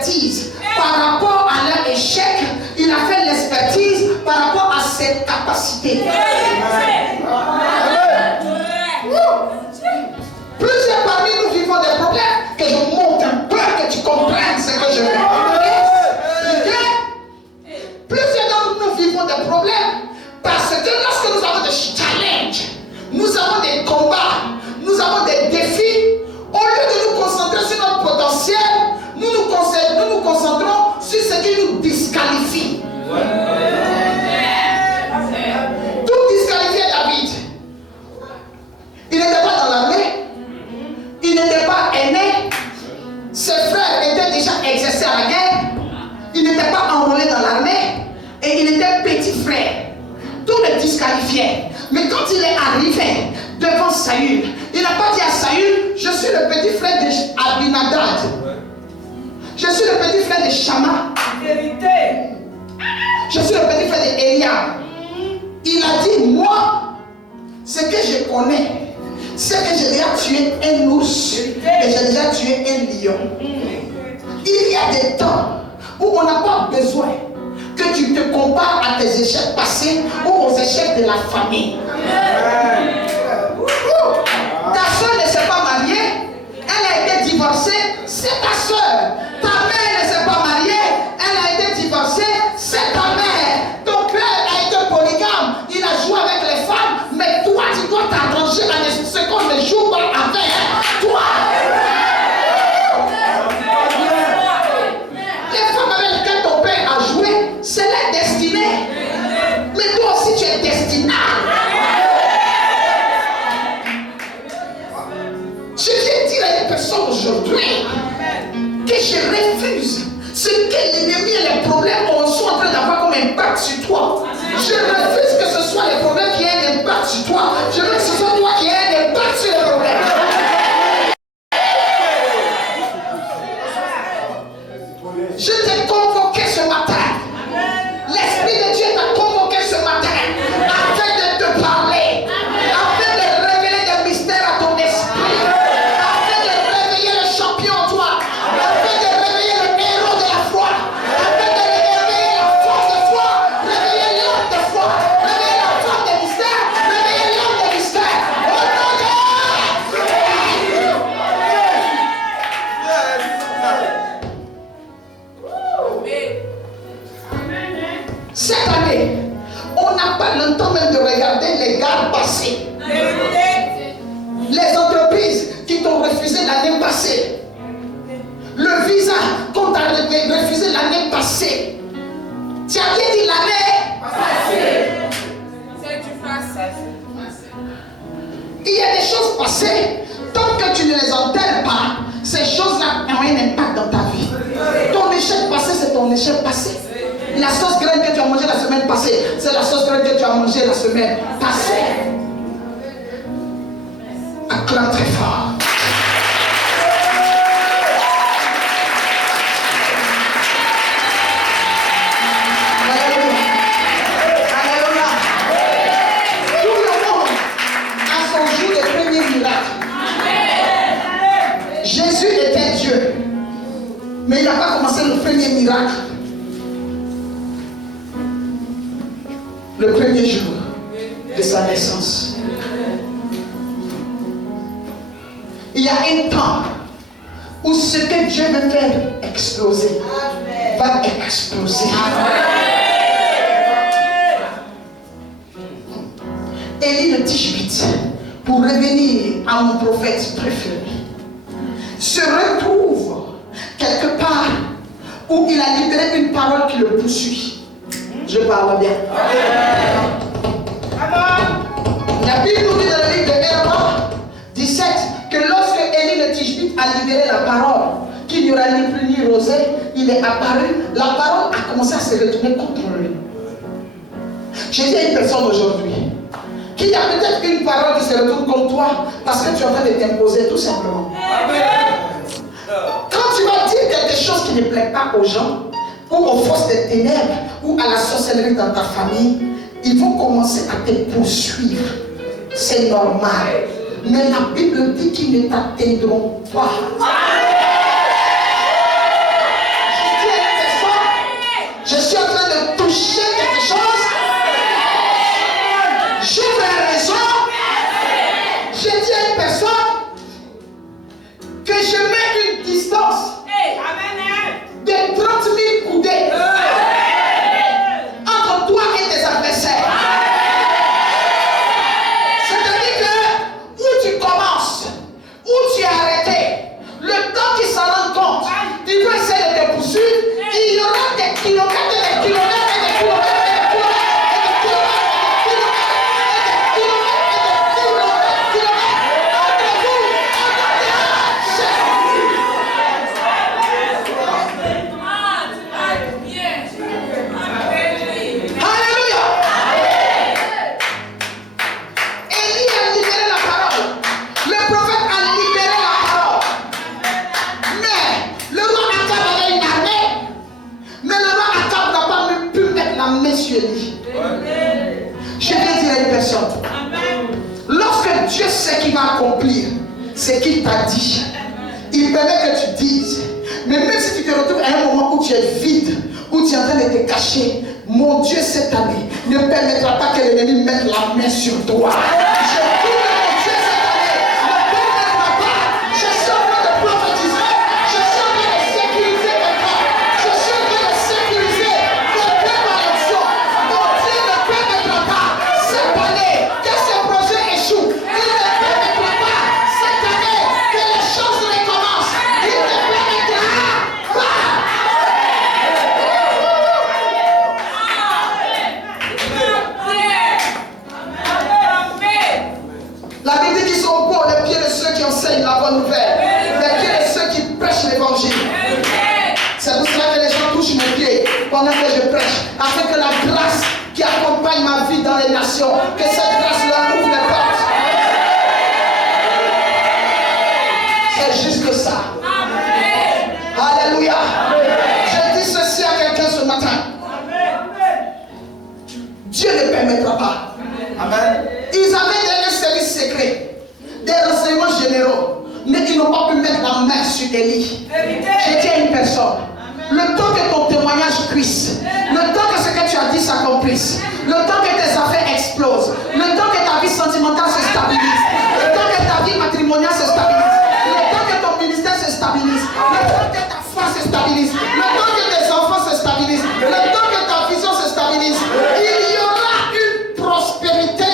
l'expertise par rapport à leur échec. Il a fait l'expertise par rapport à ses capacités. Plusieurs parmi nous vivons des problèmes. Que je monte un peu, que tu comprennes ce que je veux. Plusieurs d'entre nous vivons des problèmes parce que lorsque nous avons des challenges, nous avons des combats, nous avons des défis, au lieu de nous concentrer sur notre potentiel, nous nous concentrons sur ce qui nous disqualifie. Tout disqualifiait David. Il n'était pas dans l'armée, il n'était pas aîné, ses frères étaient déjà exercés à la guerre, il n'était pas enrôlé dans l'armée et il était petit frère. Tout le disqualifiait. Mais quand il est arrivé devant Saül, il n'a pas dit à Saül, je suis le petit frère d'Abinadab. Je suis le petit frère de Shama. Je suis le petit frère d'Eliab. Il a dit, moi, ce que je connais, c'est que j'ai déjà tué un ours et j'ai déjà tué un lion. Il y a des temps où on n'a pas besoin que tu te compares à tes échecs passés ou aux échecs de la famille. Ta soeur ne s'est pas mariée, elle a été divorcée, c'est ta soeur. Ta mère ne s'est pas mariée, elle a été divorcée, c'est ta mère. Ton père a été polygame, il a joué avec les femmes, mais toi tu dois t'arranger à ce qu'on ne joue pas avec toi. Les femmes avec lesquelles ton père a joué, c'est la destinée. Mais toi aussi tu es destiné. Je viens dire à une personne aujourd'hui que je refuse ce que l'ennemi et les problèmes sont en train d'avoir comme impact sur toi. Je refuse que ce soit les problèmes qui aient un impact sur toi. Je veux que ce soit toi qui ait un impact sur les problèmes. Je t'ai convoqué ce matin. L'Esprit de Dieu t'a convoqué ce matin afin de te parler, afin de révéler des mystères à ton esprit, afin de réveiller le champion en toi, afin de réveiller le héros de la foi, afin de réveiller la force de foi, réveiller l'homme de foi, réveiller la femme de mystère, réveiller l'homme de mystère. Au nom de cette année, on n'a pas le temps même de regarder les gars passés. Les entreprises qui t'ont refusé l'année passée. Le visa qu'on t'a refusé l'année passée. Tu as bien dit l'année passée. Il y a des choses passées. Tant que tu ne les enterres pas, ces choses-là ont un impact dans ta vie. Ton échec passé, c'est ton échec passé. La sauce graine que tu as mangée la semaine passée, c'est la sauce graine que tu as mangée la semaine passée. Acclame très fort. Alléluia. Alléluia. Tout le monde a son jour de premier miracle. Jésus était Dieu, mais il n'a pas commencé le premier miracle le premier jour de sa naissance. Il y a un temps où ce que Dieu veut faire exploser va exploser. Élie le Tishbite, pour revenir à mon prophète préféré, se retrouve quelque part où il a libéré une parole qui le poursuit. Je parle bien. La Bible nous dit dans le livre de Hébreux 17 que lorsque Élie le Tishbite a libéré la parole, qu'il n'y aura ni pluie ni rosée, il est apparu, la parole a commencé à se retourner contre lui. J'ai dit à une personne aujourd'hui qu'il y a peut-être une parole qui se retourne contre toi parce que tu es en train de t'imposer tout simplement. Quand tu vas dire quelque chose qui ne plaît pas aux gens, ou aux forces des ténèbres, ou à la sorcellerie dans ta famille, ils vont commencer à te poursuivre. C'est normal. Mais la Bible dit qu'ils ne t'atteindront pas. ce qu'il va accomplir, ce qu'il t'a dit. Il permet que tu dises. Mais même si tu te retrouves à un moment où tu es vide, où tu es en train de te cacher, mon Dieu, cette année ne permettra pas que l'ennemi mette la main sur toi. Je prie que mon Dieu, cette année ne permettra pas. Je suis en train de prophétiser. Je suis en train de sécuriser quelqu'un. Je suis en train de sécuriser quelqu'un par l'action. Mon Dieu ne permettra pas cette année que ce projet échoue. Il ne permettra pas cette année que les choses recommencent. Il ne permettra pas. La Bible dit qu'ils sont beaux les pieds de ceux qui enseignent la bonne nouvelle, les pieds de ceux qui prêchent l'évangile. C'est pour cela que les gens touchent mes pieds pendant que je prêche, afin que la grâce qui accompagne ma vie dans les nations, que cette grâce leur ouvre les portes. C'est juste ça. Alléluia. Je dis ceci à quelqu'un ce matin. Dieu ne permettra pas. Amen. Ils avaient des services secrets, des renseignements généraux, mais ils n'ont pas pu mettre la main sur Élie. Je dis à une personne, le temps que ton témoignage cuisse, le temps que ce que tu as dit s'accomplisse, le temps que tes affaires explosent, le temps que ta vie sentimentale se stabilise, le temps que ta vie matrimoniale se stabilise, le temps que ton ministère se stabilise, le temps que ta foi se stabilise, le temps que tes enfants se stabilisent, le temps que ta vision se stabilise, il y aura une prospérité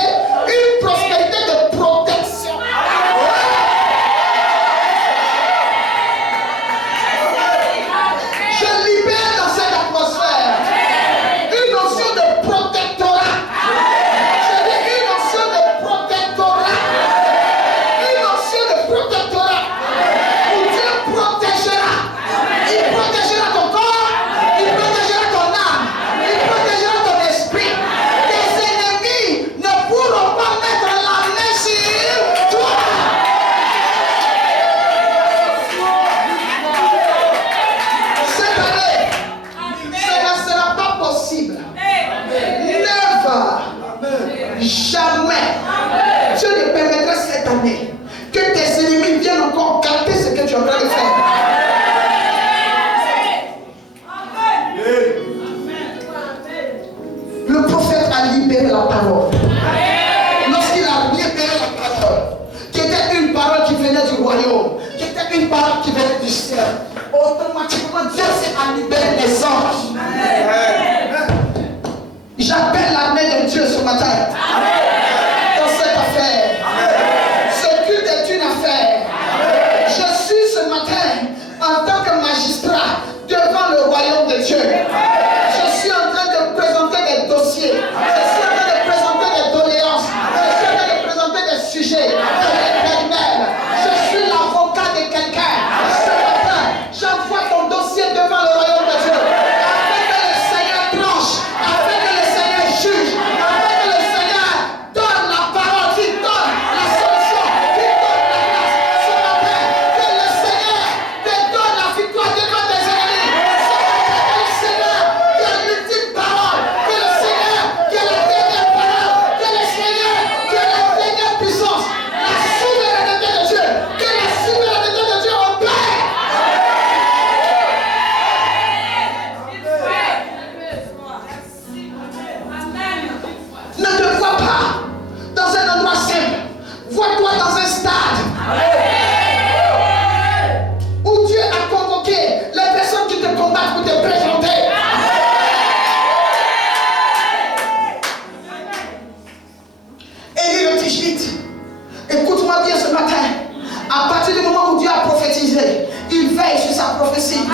de protection. Je libère dans cette atmosphère une notion de protectorat. Je dis une notion de protectorat. Une notion de protectorat. Où Dieu protégera. Il protégera ton corps. Il protégera ton âme. Il protégera ton esprit. Tes ennemis ne pourront pas mettre la main sur toi. Cette année, cela ne sera pas possible. Never. Jamais. Dieu ne permettra cette année que tes ennemis viennent encore gâter ce que tu es en train de faire. Le prophète a libéré la parole. Lorsqu'il a libéré la parole, qui était une parole qui venait du royaume, qui était une parole qui venait du ciel, automatiquement Dieu s'est libéré les anges. J'appelle l'armée de Dieu ce matin dans cette affaire. Ce culte est une affaire. Je suis ce matin en tant que magistrat devant le royaume de Dieu. Je suis en train de présenter des dossiers. Je suis en train de présenter des doléances. Je suis en train de présenter des sujets éternels. Je suis l'avocat de quelqu'un. Ce matin, j'envoie ton dossier devant le royaume de Dieu. Afin que le Seigneur tranche. Afin que le Seigneur juge. Afin que le Seigneur donne la parole, qui donne la solution, qui donne la grâce. Ce matin, que le Seigneur te donne la victoire devant tes ennemis. Ce matin, que le Seigneur qui a l'ultime parole, que le Seigneur qui a la dernière parole, que le Seigneur qui a la dernière puissance, la souveraineté de Dieu, que la souveraineté de Dieu opère. Ne te vois pas dans un endroit simple. Vois-toi dans un stade où Dieu a convoqué les personnes qui te combattent pour te présenter. Élie le Tishbite, écoute-moi bien ce matin. À partir du moment où Dieu a prophétisé, il veille sur sa prophétie.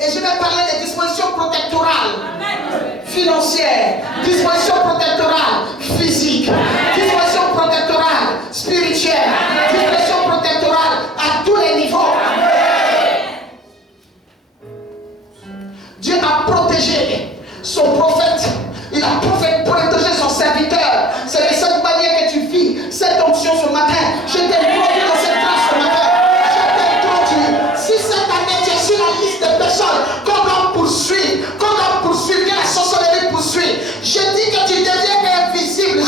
Et je vais parler des dispositions protectorales, financières, dispositions protectorales, physiques, dispositions protectorales, spirituelles, dispositions protectorales à tous les niveaux. Dieu a protégé son prophète. Il a protégé son serviteur. C'est de cette manière que tu vis cette onction ce matin. Je t'introduis dans cette grâce ce matin. Je t'introduis. Si cette année tu es sur la liste de personnes qu'on doit poursuivre, que la sorcellerie poursuit, je dis que tu deviens invisible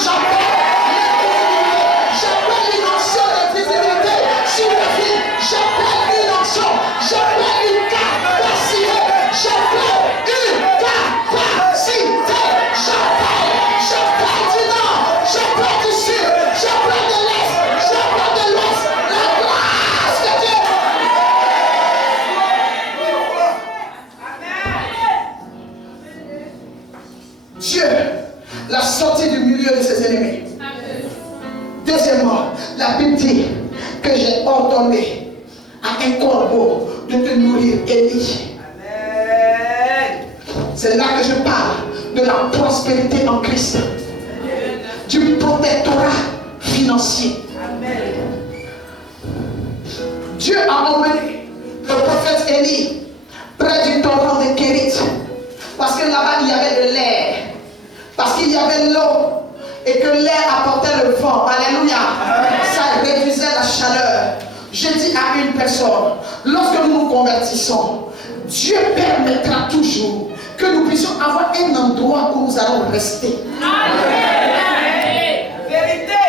sortir du milieu de ses ennemis. Deuxièmement, la Bible dit que j'ai ordonné à un corbeau de te nourrir, Élie. C'est là que je parle de la prospérité en Christ, du protectorat financier. Dieu a emmené le prophète Élie près du torrent de Kérit, parce que là-bas il y avait de l'air, parce qu'il y avait l'eau et que l'air apportait le vent. Alléluia. Ça réduisait la chaleur. Je dis à une personne, lorsque nous nous convertissons, Dieu permettra toujours que nous puissions avoir un endroit où nous allons rester. Vérité.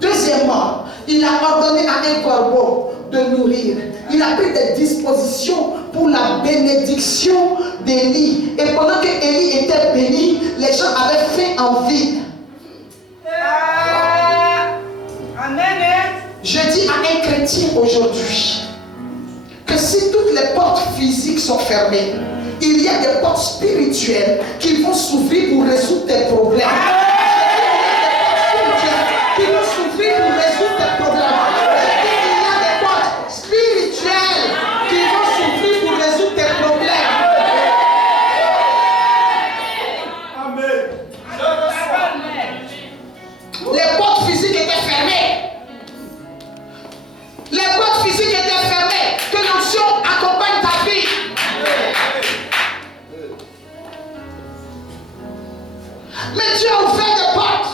Deuxièmement, il a ordonné à un corbeau de nourrir. Il a pris des dispositions pour la bénédiction d'Élie. Et pendant que Élie était béni, les gens avaient faim en vie. Amen. Je dis à un chrétien aujourd'hui que si toutes les portes physiques sont fermées, il y a des portes spirituelles qui vont s'ouvrir pour résoudre tes problèmes. Qui vont s'ouvrir pour résoudre tes problèmes. Il y a des portes spirituelles qui vont s'ouvrir pour résoudre tes problèmes. Les portes physiques étaient fermées. Les portes physiques étaient fermées. Que l'onction accompagne ta vie. Mais Dieu a ouvert des portes.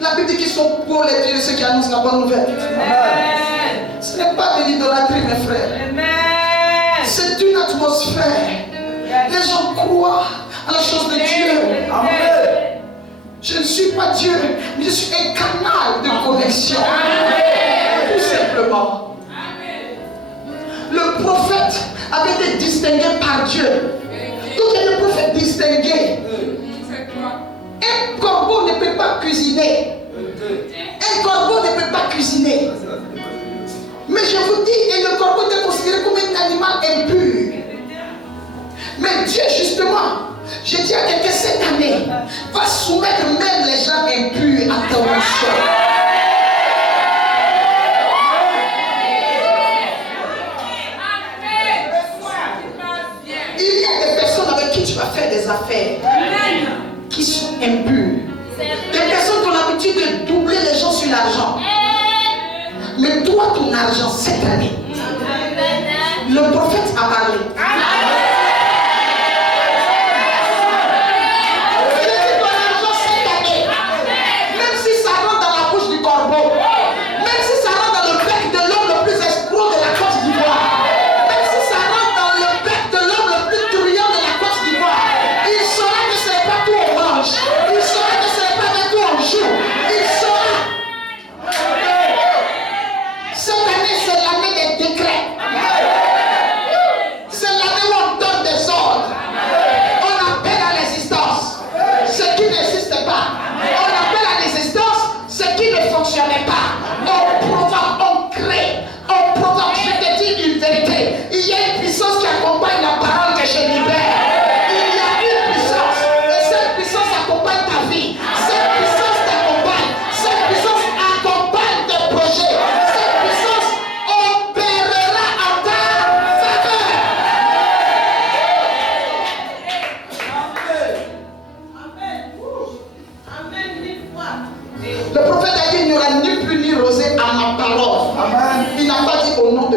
La Bible dit qu'ils sont pour les pieds de ceux qui annoncent la bonne nouvelle. Amen. Ce n'est pas de l'idolâtrie, mes frères. Amen. C'est une atmosphère. Les gens croient à la chose de Dieu. Amen. Je ne suis pas Dieu, mais je suis un canal de connexion. Amen. Tout simplement. Amen. Le prophète avait été distingué par Dieu. Donc il y a des prophètes distingués. Un corbeau ne peut pas cuisiner. Un corbeau ne peut pas cuisiner. Mais je vous dis, et le corbeau était considéré comme un animal impur. Mais Dieu, justement, je dis à quelqu'un cette année, va soumettre même les gens impurs à ton onction. Il y a des personnes avec qui tu vas faire des affaires qui sont impures. Des personnes qui ont l'habitude de doubler les gens sur l'argent. Mais toi, ton argent, cette année, le prophète a parlé.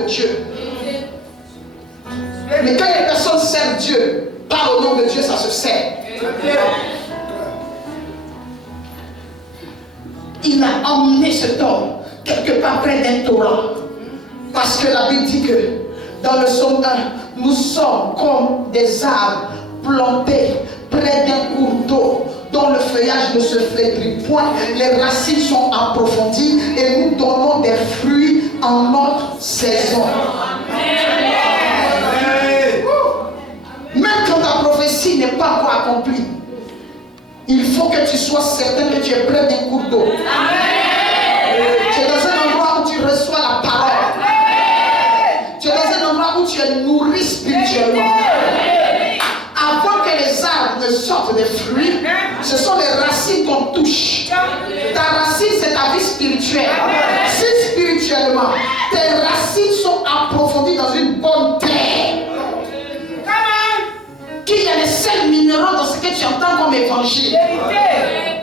Dieu. Mais quand une personne sert Dieu, parle au nom de Dieu, ça se sert. Il a emmené cet homme quelque part près d'un torrent. Parce que la Bible dit que dans le psaume 1, nous sommes comme des arbres plantés près d'un cours d'eau dont le feuillage ne se flétrit point, les racines sont approfondies et nous donnons des fruits en notre saison. Même quand ta prophétie n'est pas encore accomplie, il faut que tu sois certain que tu es près d'un cours d'eau. Tu es dans un endroit où tu reçois la parole. Tu es dans un endroit où tu es nourri spirituellement. Avant que les arbres ne sortent des fruits, Ce sont les racines qu'on touche. Ta racine, c'est ta vie spirituelle. Si spirituellement, tes racines sont approfondies dans une bonne terre, qu'il y a les sels minéraux dans ce que tu entends comme évangile,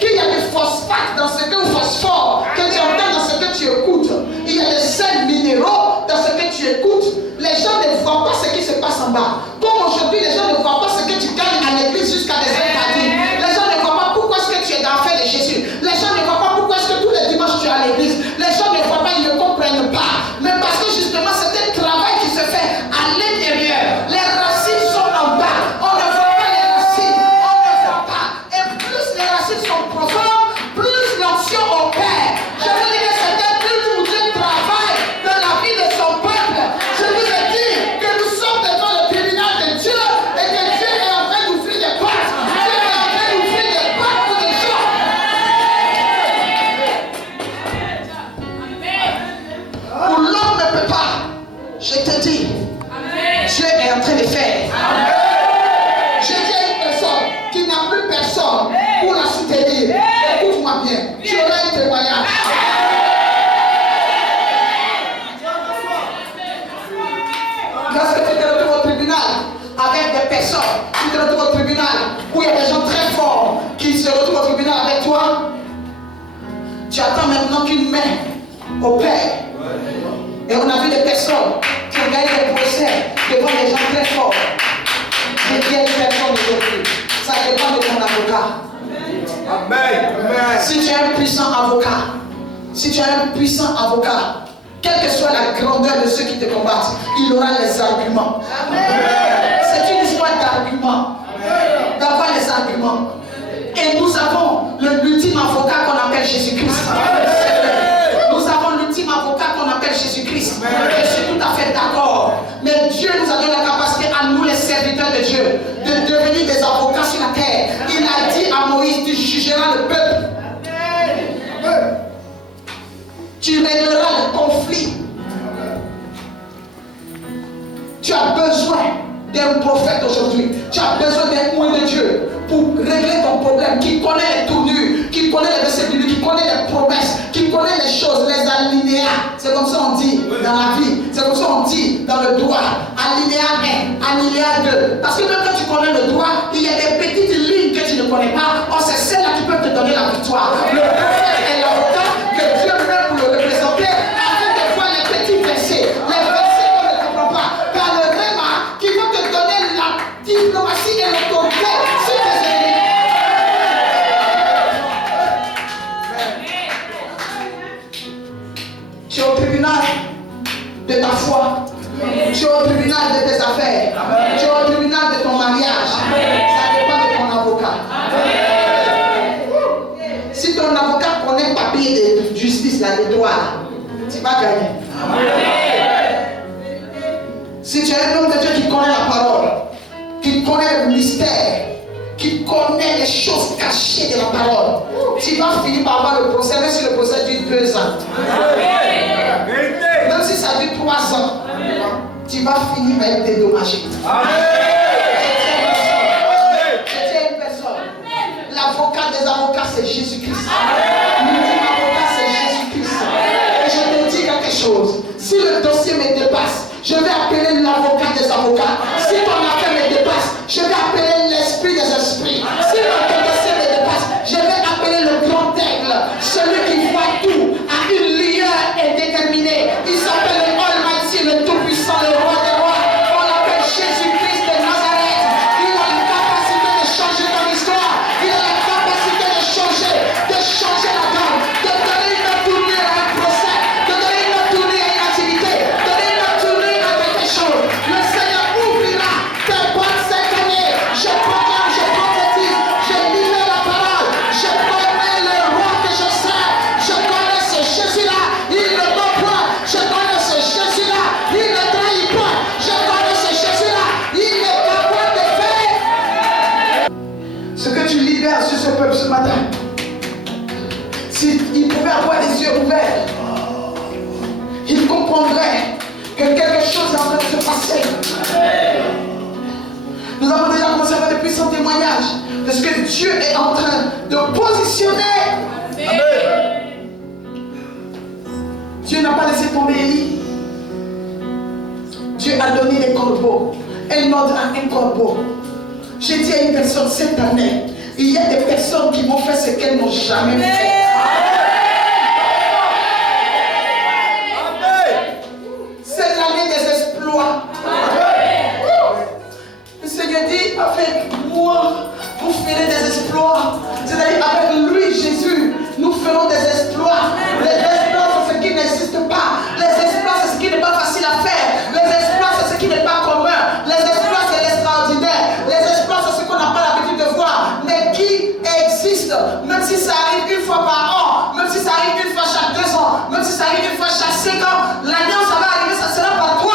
qu'il y a des phosphates dans ce que, ou phosphore que tu entends dans ce que tu écoutes, il y a des sels minéraux dans ce que tu écoutes. Les gens ne voient pas ce qui se passe en bas. Comme aujourd'hui, les gens ne voient pas ce que tu gagnes à l'église jusqu'à des interdits. Les gens ne voient pas pourquoi est-ce que tu es dans l'affaire de Jésus. Les gens ne voient pas pourquoi est-ce que tous les dimanches tu es à l'église. Les gens ne voient pas, ils ne comprennent pas. Mais parce que justement, c'est un travail qui se fait à l'intérieur. Les racines sont en bas. On ne voit pas les racines. On ne voit pas. Et plus les racines sont profondes, plus l'onction opère. Je veux dire que c'est un but où Dieu travaille dans la vie de son peuple. Je vous ai dit que nous sommes devant le tribunal de Dieu et que Dieu est en train d'ouvrir des portes. Dieu est en train d'ouvrir des portes pour les gens. Où l'homme ne peut pas, je te dis, Dieu est en train de faire. J'ai dit à une personne qui n'a plus personne pour la soutenir. Écoute-moi bien, tu auras un témoignage. Lorsque tu te retrouves au tribunal avec des personnes, tu te retrouves au tribunal où il y a des gens très forts qui se retrouvent au tribunal avec toi, tu attends maintenant qu'une main opère. Et on a vu des personnes qui ont gagné des procès devant des gens très forts. J'ai dit à une personne aujourd'hui, ça dépend de ton avocat. Amen. Amen. Si tu es un puissant avocat, quelle que soit la grandeur de ceux qui te combattent, il aura les arguments. C'est une histoire d'arguments, d'avoir les arguments. Et nous avons l'ultime avocat qu'on appelle Jésus-Christ. Nous avons l'ultime avocat qu'on appelle Jésus-Christ. Je suis tout à fait d'accord. Mais Dieu nous a donné la capacité à nous, les serviteurs de Dieu, de devenir des avocats sur la terre. Il a dit à Moïse, tu jugeras le peuple. Tu régleras le conflit. Tu as besoin d'un prophète aujourd'hui. Tu as besoin d'un mot de Dieu pour régler ton problème, qui connaît les tournures, qui connaît les versets bibliques, qui connaît les promesses, qui connaît les choses, les alinéas. C'est comme ça on dit dans la vie. C'est comme ça on dit dans le droit. Alinéa 1, alinéa 2. Parce que même quand tu connais le droit, il y a des petites lignes que tu ne connais pas. Or, c'est celles-là qui peuvent te donner la victoire. Le prophète est l'avocat que Dieu met pour le représenter afin de voir les petits versets. Les versets qu'on ne comprend pas. Car le réma qui va te donner la diplomatie et l'autorité sur tes ennemis. Tu es au tribunal de ta foi. Tu es au tribunal de tes affaires. Tu es au tribunal de ton mariage. Ça dépend de ton avocat. Si ton avocat connaît le papier de justice, là, de droit, tu vas gagner. Si tu es un homme de Dieu qui connaît la parole, qui connaît le mystère, qui connaît les choses cachées de la parole, tu vas finir par avoir le procès, même si le procès dure 2 ans. Même si ça dure 3 ans, tu vas finir par être dédommagé. Je dis à une personne, l'avocat des avocats c'est Jésus-Christ. L'ultime avocat c'est Jésus-Christ. Et je te dis quelque chose, si le dossier me dépasse, je vais appeler l'avocat des avocats. Si ton affaire me dépasse, je vais appeler l'esprit des esprits. Si ton dossier me dépasse, je vais appeler le grand aigle, celui qui voit tout à une lueur indéterminée. Il s'appelle le Almighty, le Tout-Puissant, le Roi des Rois. On l'appelle Jésus-Christ de Nazareth. Il a la capacité de changer ton histoire. Il a la capacité de changer la donne, de donner une tournure à un procès, de donner une tournure à une activité, de donner une tournure à quelque chose. Le Seigneur ouvrira tes portes cette année. Je proclame, je prophétise, je libère la parole. Je connais le roi que je sers. Je connais ce Jésus-là. Il ne ment point. Je connais ce Jésus-là. Il ne trahit point. Je connais ce Jésus-là. Il est capable de faire ce que tu libères sur ce peuple ce matin. S'il pouvait avoir les yeux ouverts, il comprendrait que quelque chose est en train de se passer. Nous avons déjà commencé à faire de puissants témoignages de ce que Dieu est en train de positionner. Amen. Dieu n'a pas laissé tomber Élie. Dieu a donné les corbeaux. Un ordre à un corbeau. J'ai dit à une personne cette année, il y a des personnes qui vont faire ce qu'elles n'ont jamais fait. C'est l'année des exploits. Le Seigneur dit, avec moi, vous ferez des exploits. C'est-à-dire, avec lui, Jésus, nous ferons des exploits. Les exploits, c'est ce qui n'existe pas. Les exploits, c'est ce qui n'est pas facile à faire. Les exploits, c'est ce qui n'est pas commun. Les exploits, c'est l'extraordinaire. Les exploits, c'est ce qu'on n'a pas l'habitude de voir, mais qui existe. Même si ça arrive une fois par an, même si ça arrive une fois chaque 2 ans, même si ça arrive une fois chaque 5 ans, l'année où ça va arriver, ça sera par toi.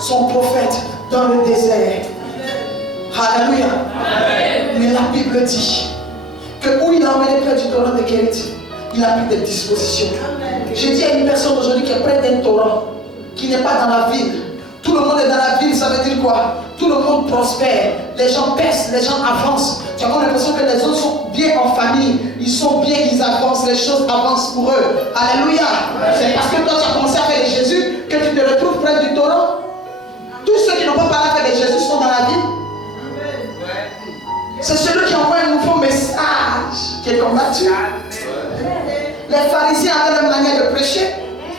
Son prophète dans le désert. Alléluia. Mais la Bible dit que où il a emmené près du torrent de Kérit, il a pris des dispositions. J'ai dit à une personne aujourd'hui qui est près d'un torrent, qui n'est pas dans la ville. Tout le monde est dans la ville, ça veut dire quoi? Tout le monde prospère, les gens percent, les gens avancent. Tu as l'impression que les autres sont bien en famille, ils sont bien, ils avancent, les choses avancent pour eux. Alléluia. C'est parce que toi tu as commencé à faire de Jésus que tu te retrouves près du torrent. Tous ceux qui n'ont pas parlé avec Jésus sont dans la vie. C'est celui qui envoie un nouveau message qui est combattu. Les pharisiens avaient leur manière de prêcher,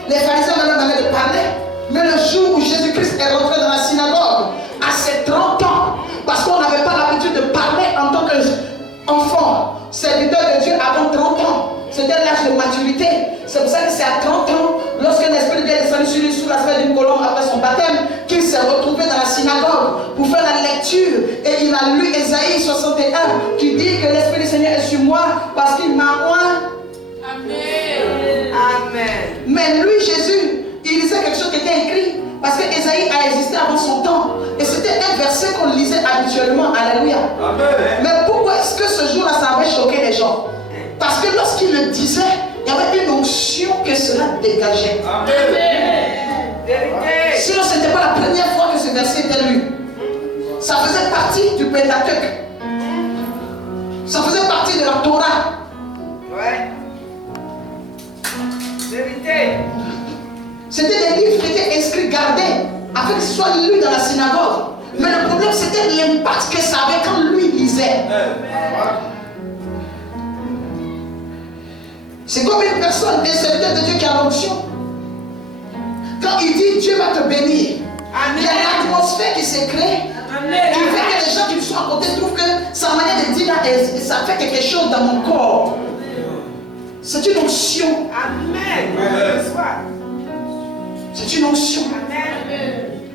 les pharisiens avaient leur manière de parler. Mais le jour où Jésus-Christ est rentré dans la synagogue, à ses 30 ans, parce qu'on n'avait pas l'habitude de parler en tant qu'enfant, serviteur de Dieu avant 30 ans. C'était l'âge de maturité. C'est pour ça que c'est à 30 ans, lorsque l'Esprit de Dieu est descendu sur lui sous l'aspect d'une colombe après son baptême, qu'il s'est retrouvé dans la synagogue pour faire la lecture. Et il a lu Ésaïe 61 qui dit que l'Esprit du Seigneur est sur moi parce qu'il m'a oint. Amen. Amen. Mais lui, Jésus, il lisait quelque chose qui était écrit parce que Ésaïe a existé avant son temps. Et c'était un verset qu'on lisait habituellement. Alléluia. Amen. Mais pourquoi est-ce que ce jour-là, ça avait choqué les gens? Parce que lorsqu'il le disait, il y avait une onction que cela dégageait. Amen. Sinon, ce n'était pas la première fois que ce verset était lu. Ça faisait partie du Pentateuque. Ça faisait partie de la Torah. Ouais. Vérité. C'était des livres qui étaient inscrits, gardés, afin qu'ils soient lus dans la synagogue. Mais le problème, c'était l'impact que ça avait quand lui lisait. C'est comme une personne, un serviteur de Dieu qui a l'onction. Quand il dit Dieu va te bénir, il y a l'atmosphère qui s'est créée, qui fait que les gens qui sont à côté trouvent que sa manière de dire là, ça fait quelque chose dans mon corps. C'est une onction. Amen. C'est une onction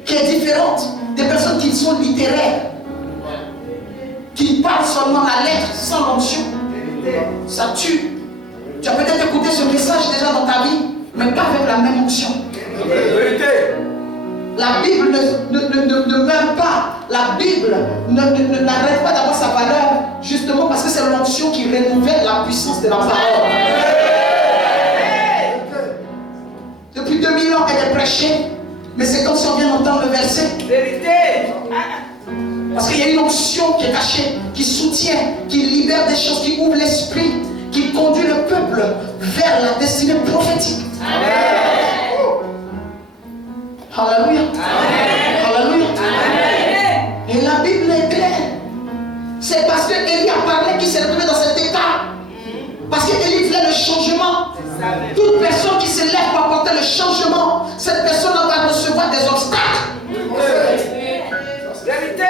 qui est différente des personnes qui sont littéraires, qui parlent seulement la lettre sans l'onction. Ça tue. Tu as peut-être écouté ce message déjà dans ta vie, mais pas avec la même onction. La Bible ne meurt pas. La Bible n'arrête pas d'avoir sa valeur, justement parce que c'est l'onction qui renouvelle la puissance de la parole. Depuis 2000 ans, elle est prêchée, mais c'est comme si on vient d'entendre le verset. Vérité. Parce qu'il y a une onction qui est cachée, qui soutient, qui libère des choses, qui ouvre l'esprit, qui conduit le peuple vers la destinée prophétique. Amen. Alléluia. Alléluia. Et la Bible est claire. C'est parce que Élie a parlé qu'il s'est retrouvé dans cet état. Parce qu'Élie voulait le changement. Toute personne qui se lève pour apporter le changement, cette personne va recevoir des obstacles.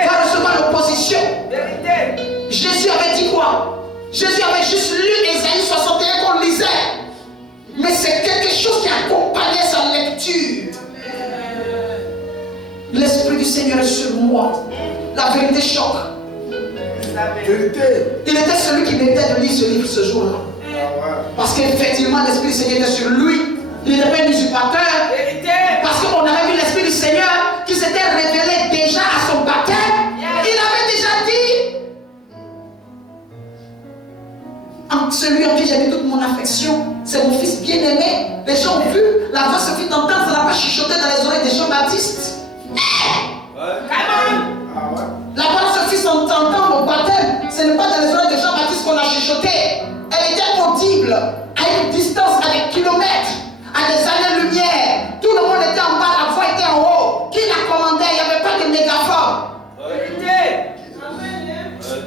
Va recevoir l'opposition. Jésus avait dit quoi? Jésus avait juste lu Ésaïe 61 qu'on lisait. Mais c'est quelque chose qui accompagnait sa lecture. L'Esprit du Seigneur est sur moi. La vérité choque. Vérité. Il était celui qui méritait de lire ce livre ce jour-là. Parce qu'effectivement, l'Esprit du Seigneur était sur lui. Il n'était pas un usurpateur. Parce qu'on avait vu l'Esprit du Seigneur qui s'était révélé déjà à son baptême. Il avait déjà dit, celui en qui j'ai mis toute mon affection, c'est mon fils bien-aimé. Les gens ont vu, la voix se fit entendre, ça n'a pas chuchoté dans les oreilles des Jean-Baptiste. La voix se fit entendre au baptême, ce n'est pas dans les oreilles de Jean-Baptiste qu'on a chuchoté. Elle était audible, à une distance, à des kilomètres, à des années-lumière. Tout le monde était en bas, la voix était en haut. Qui la commandait? Il n'y avait pas de mégaphone.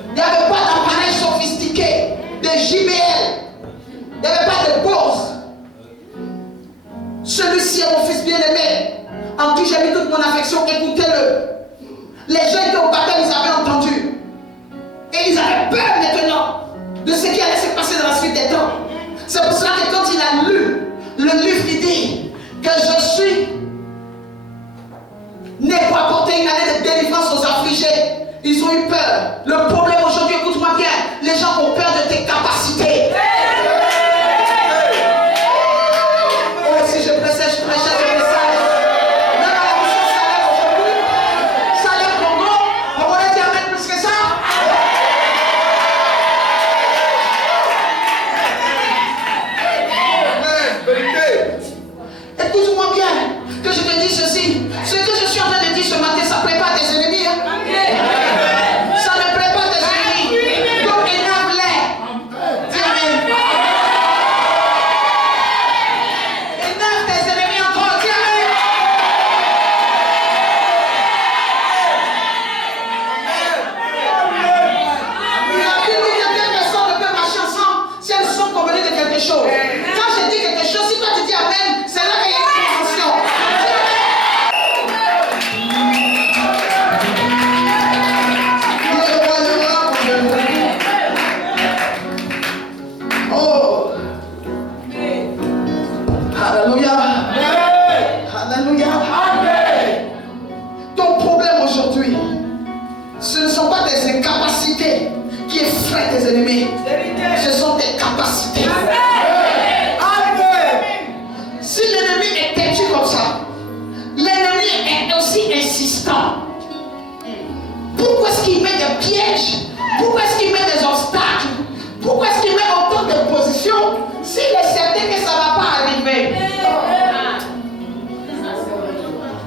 Il n'y avait pas d'appareil sophistiqué, de JBL. Il n'y avait pas de pause. Celui-ci est mon fils bien-aimé, en qui j'ai mis toute mon affection, écoutez-le. Les gens étaient au baptême, ils avaient entendu. Et ils avaient peur maintenant de ce qui allait se passer dans la suite des temps. C'est pour cela que quand il a lu le livre, il dit que je suis né pour apporter une année de délivrance aux affligés. Ils ont eu peur. Le problème aujourd'hui, écoute-moi bien, les gens ont peur de tes capacités. Oh, si je prêchais ce message. Même à la mission Salaire aujourd'hui, Salaire Congo, on aurait dit avec plus que ça. Écoute-moi bien, que je te dis ceci. Ce que je suis en train de dire ce matin, ça prépare tes ennemis. Hein? Ça ne prépare tes ennemis. Donc énerve-les. Dis amen. Énerve tes ennemis encore. Dis amen. La Bible dit que deux personnes ne peuvent marcher ensemble si elles sont convenues de quelque chose. Quand je dis quelque chose, si toi tu dis amen, c'est là qu'il y a une convention. Oh, alléluia, alléluia. Ton problème aujourd'hui, ce ne sont pas tes incapacités qui effraient tes ennemis, ce sont tes capacités. Si l'ennemi est têtu comme ça, l'ennemi est aussi insistant. Pourquoi est-ce qu'il met des pièges? Pourquoi est-ce qu'il met des obstacles? Pourquoi est-ce qu'il met autant de positions s'il est certain que ça ne va pas arriver?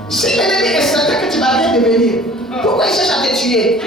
Si l'ennemi est certain que tu vas bien devenir, pourquoi il cherche à te tuer?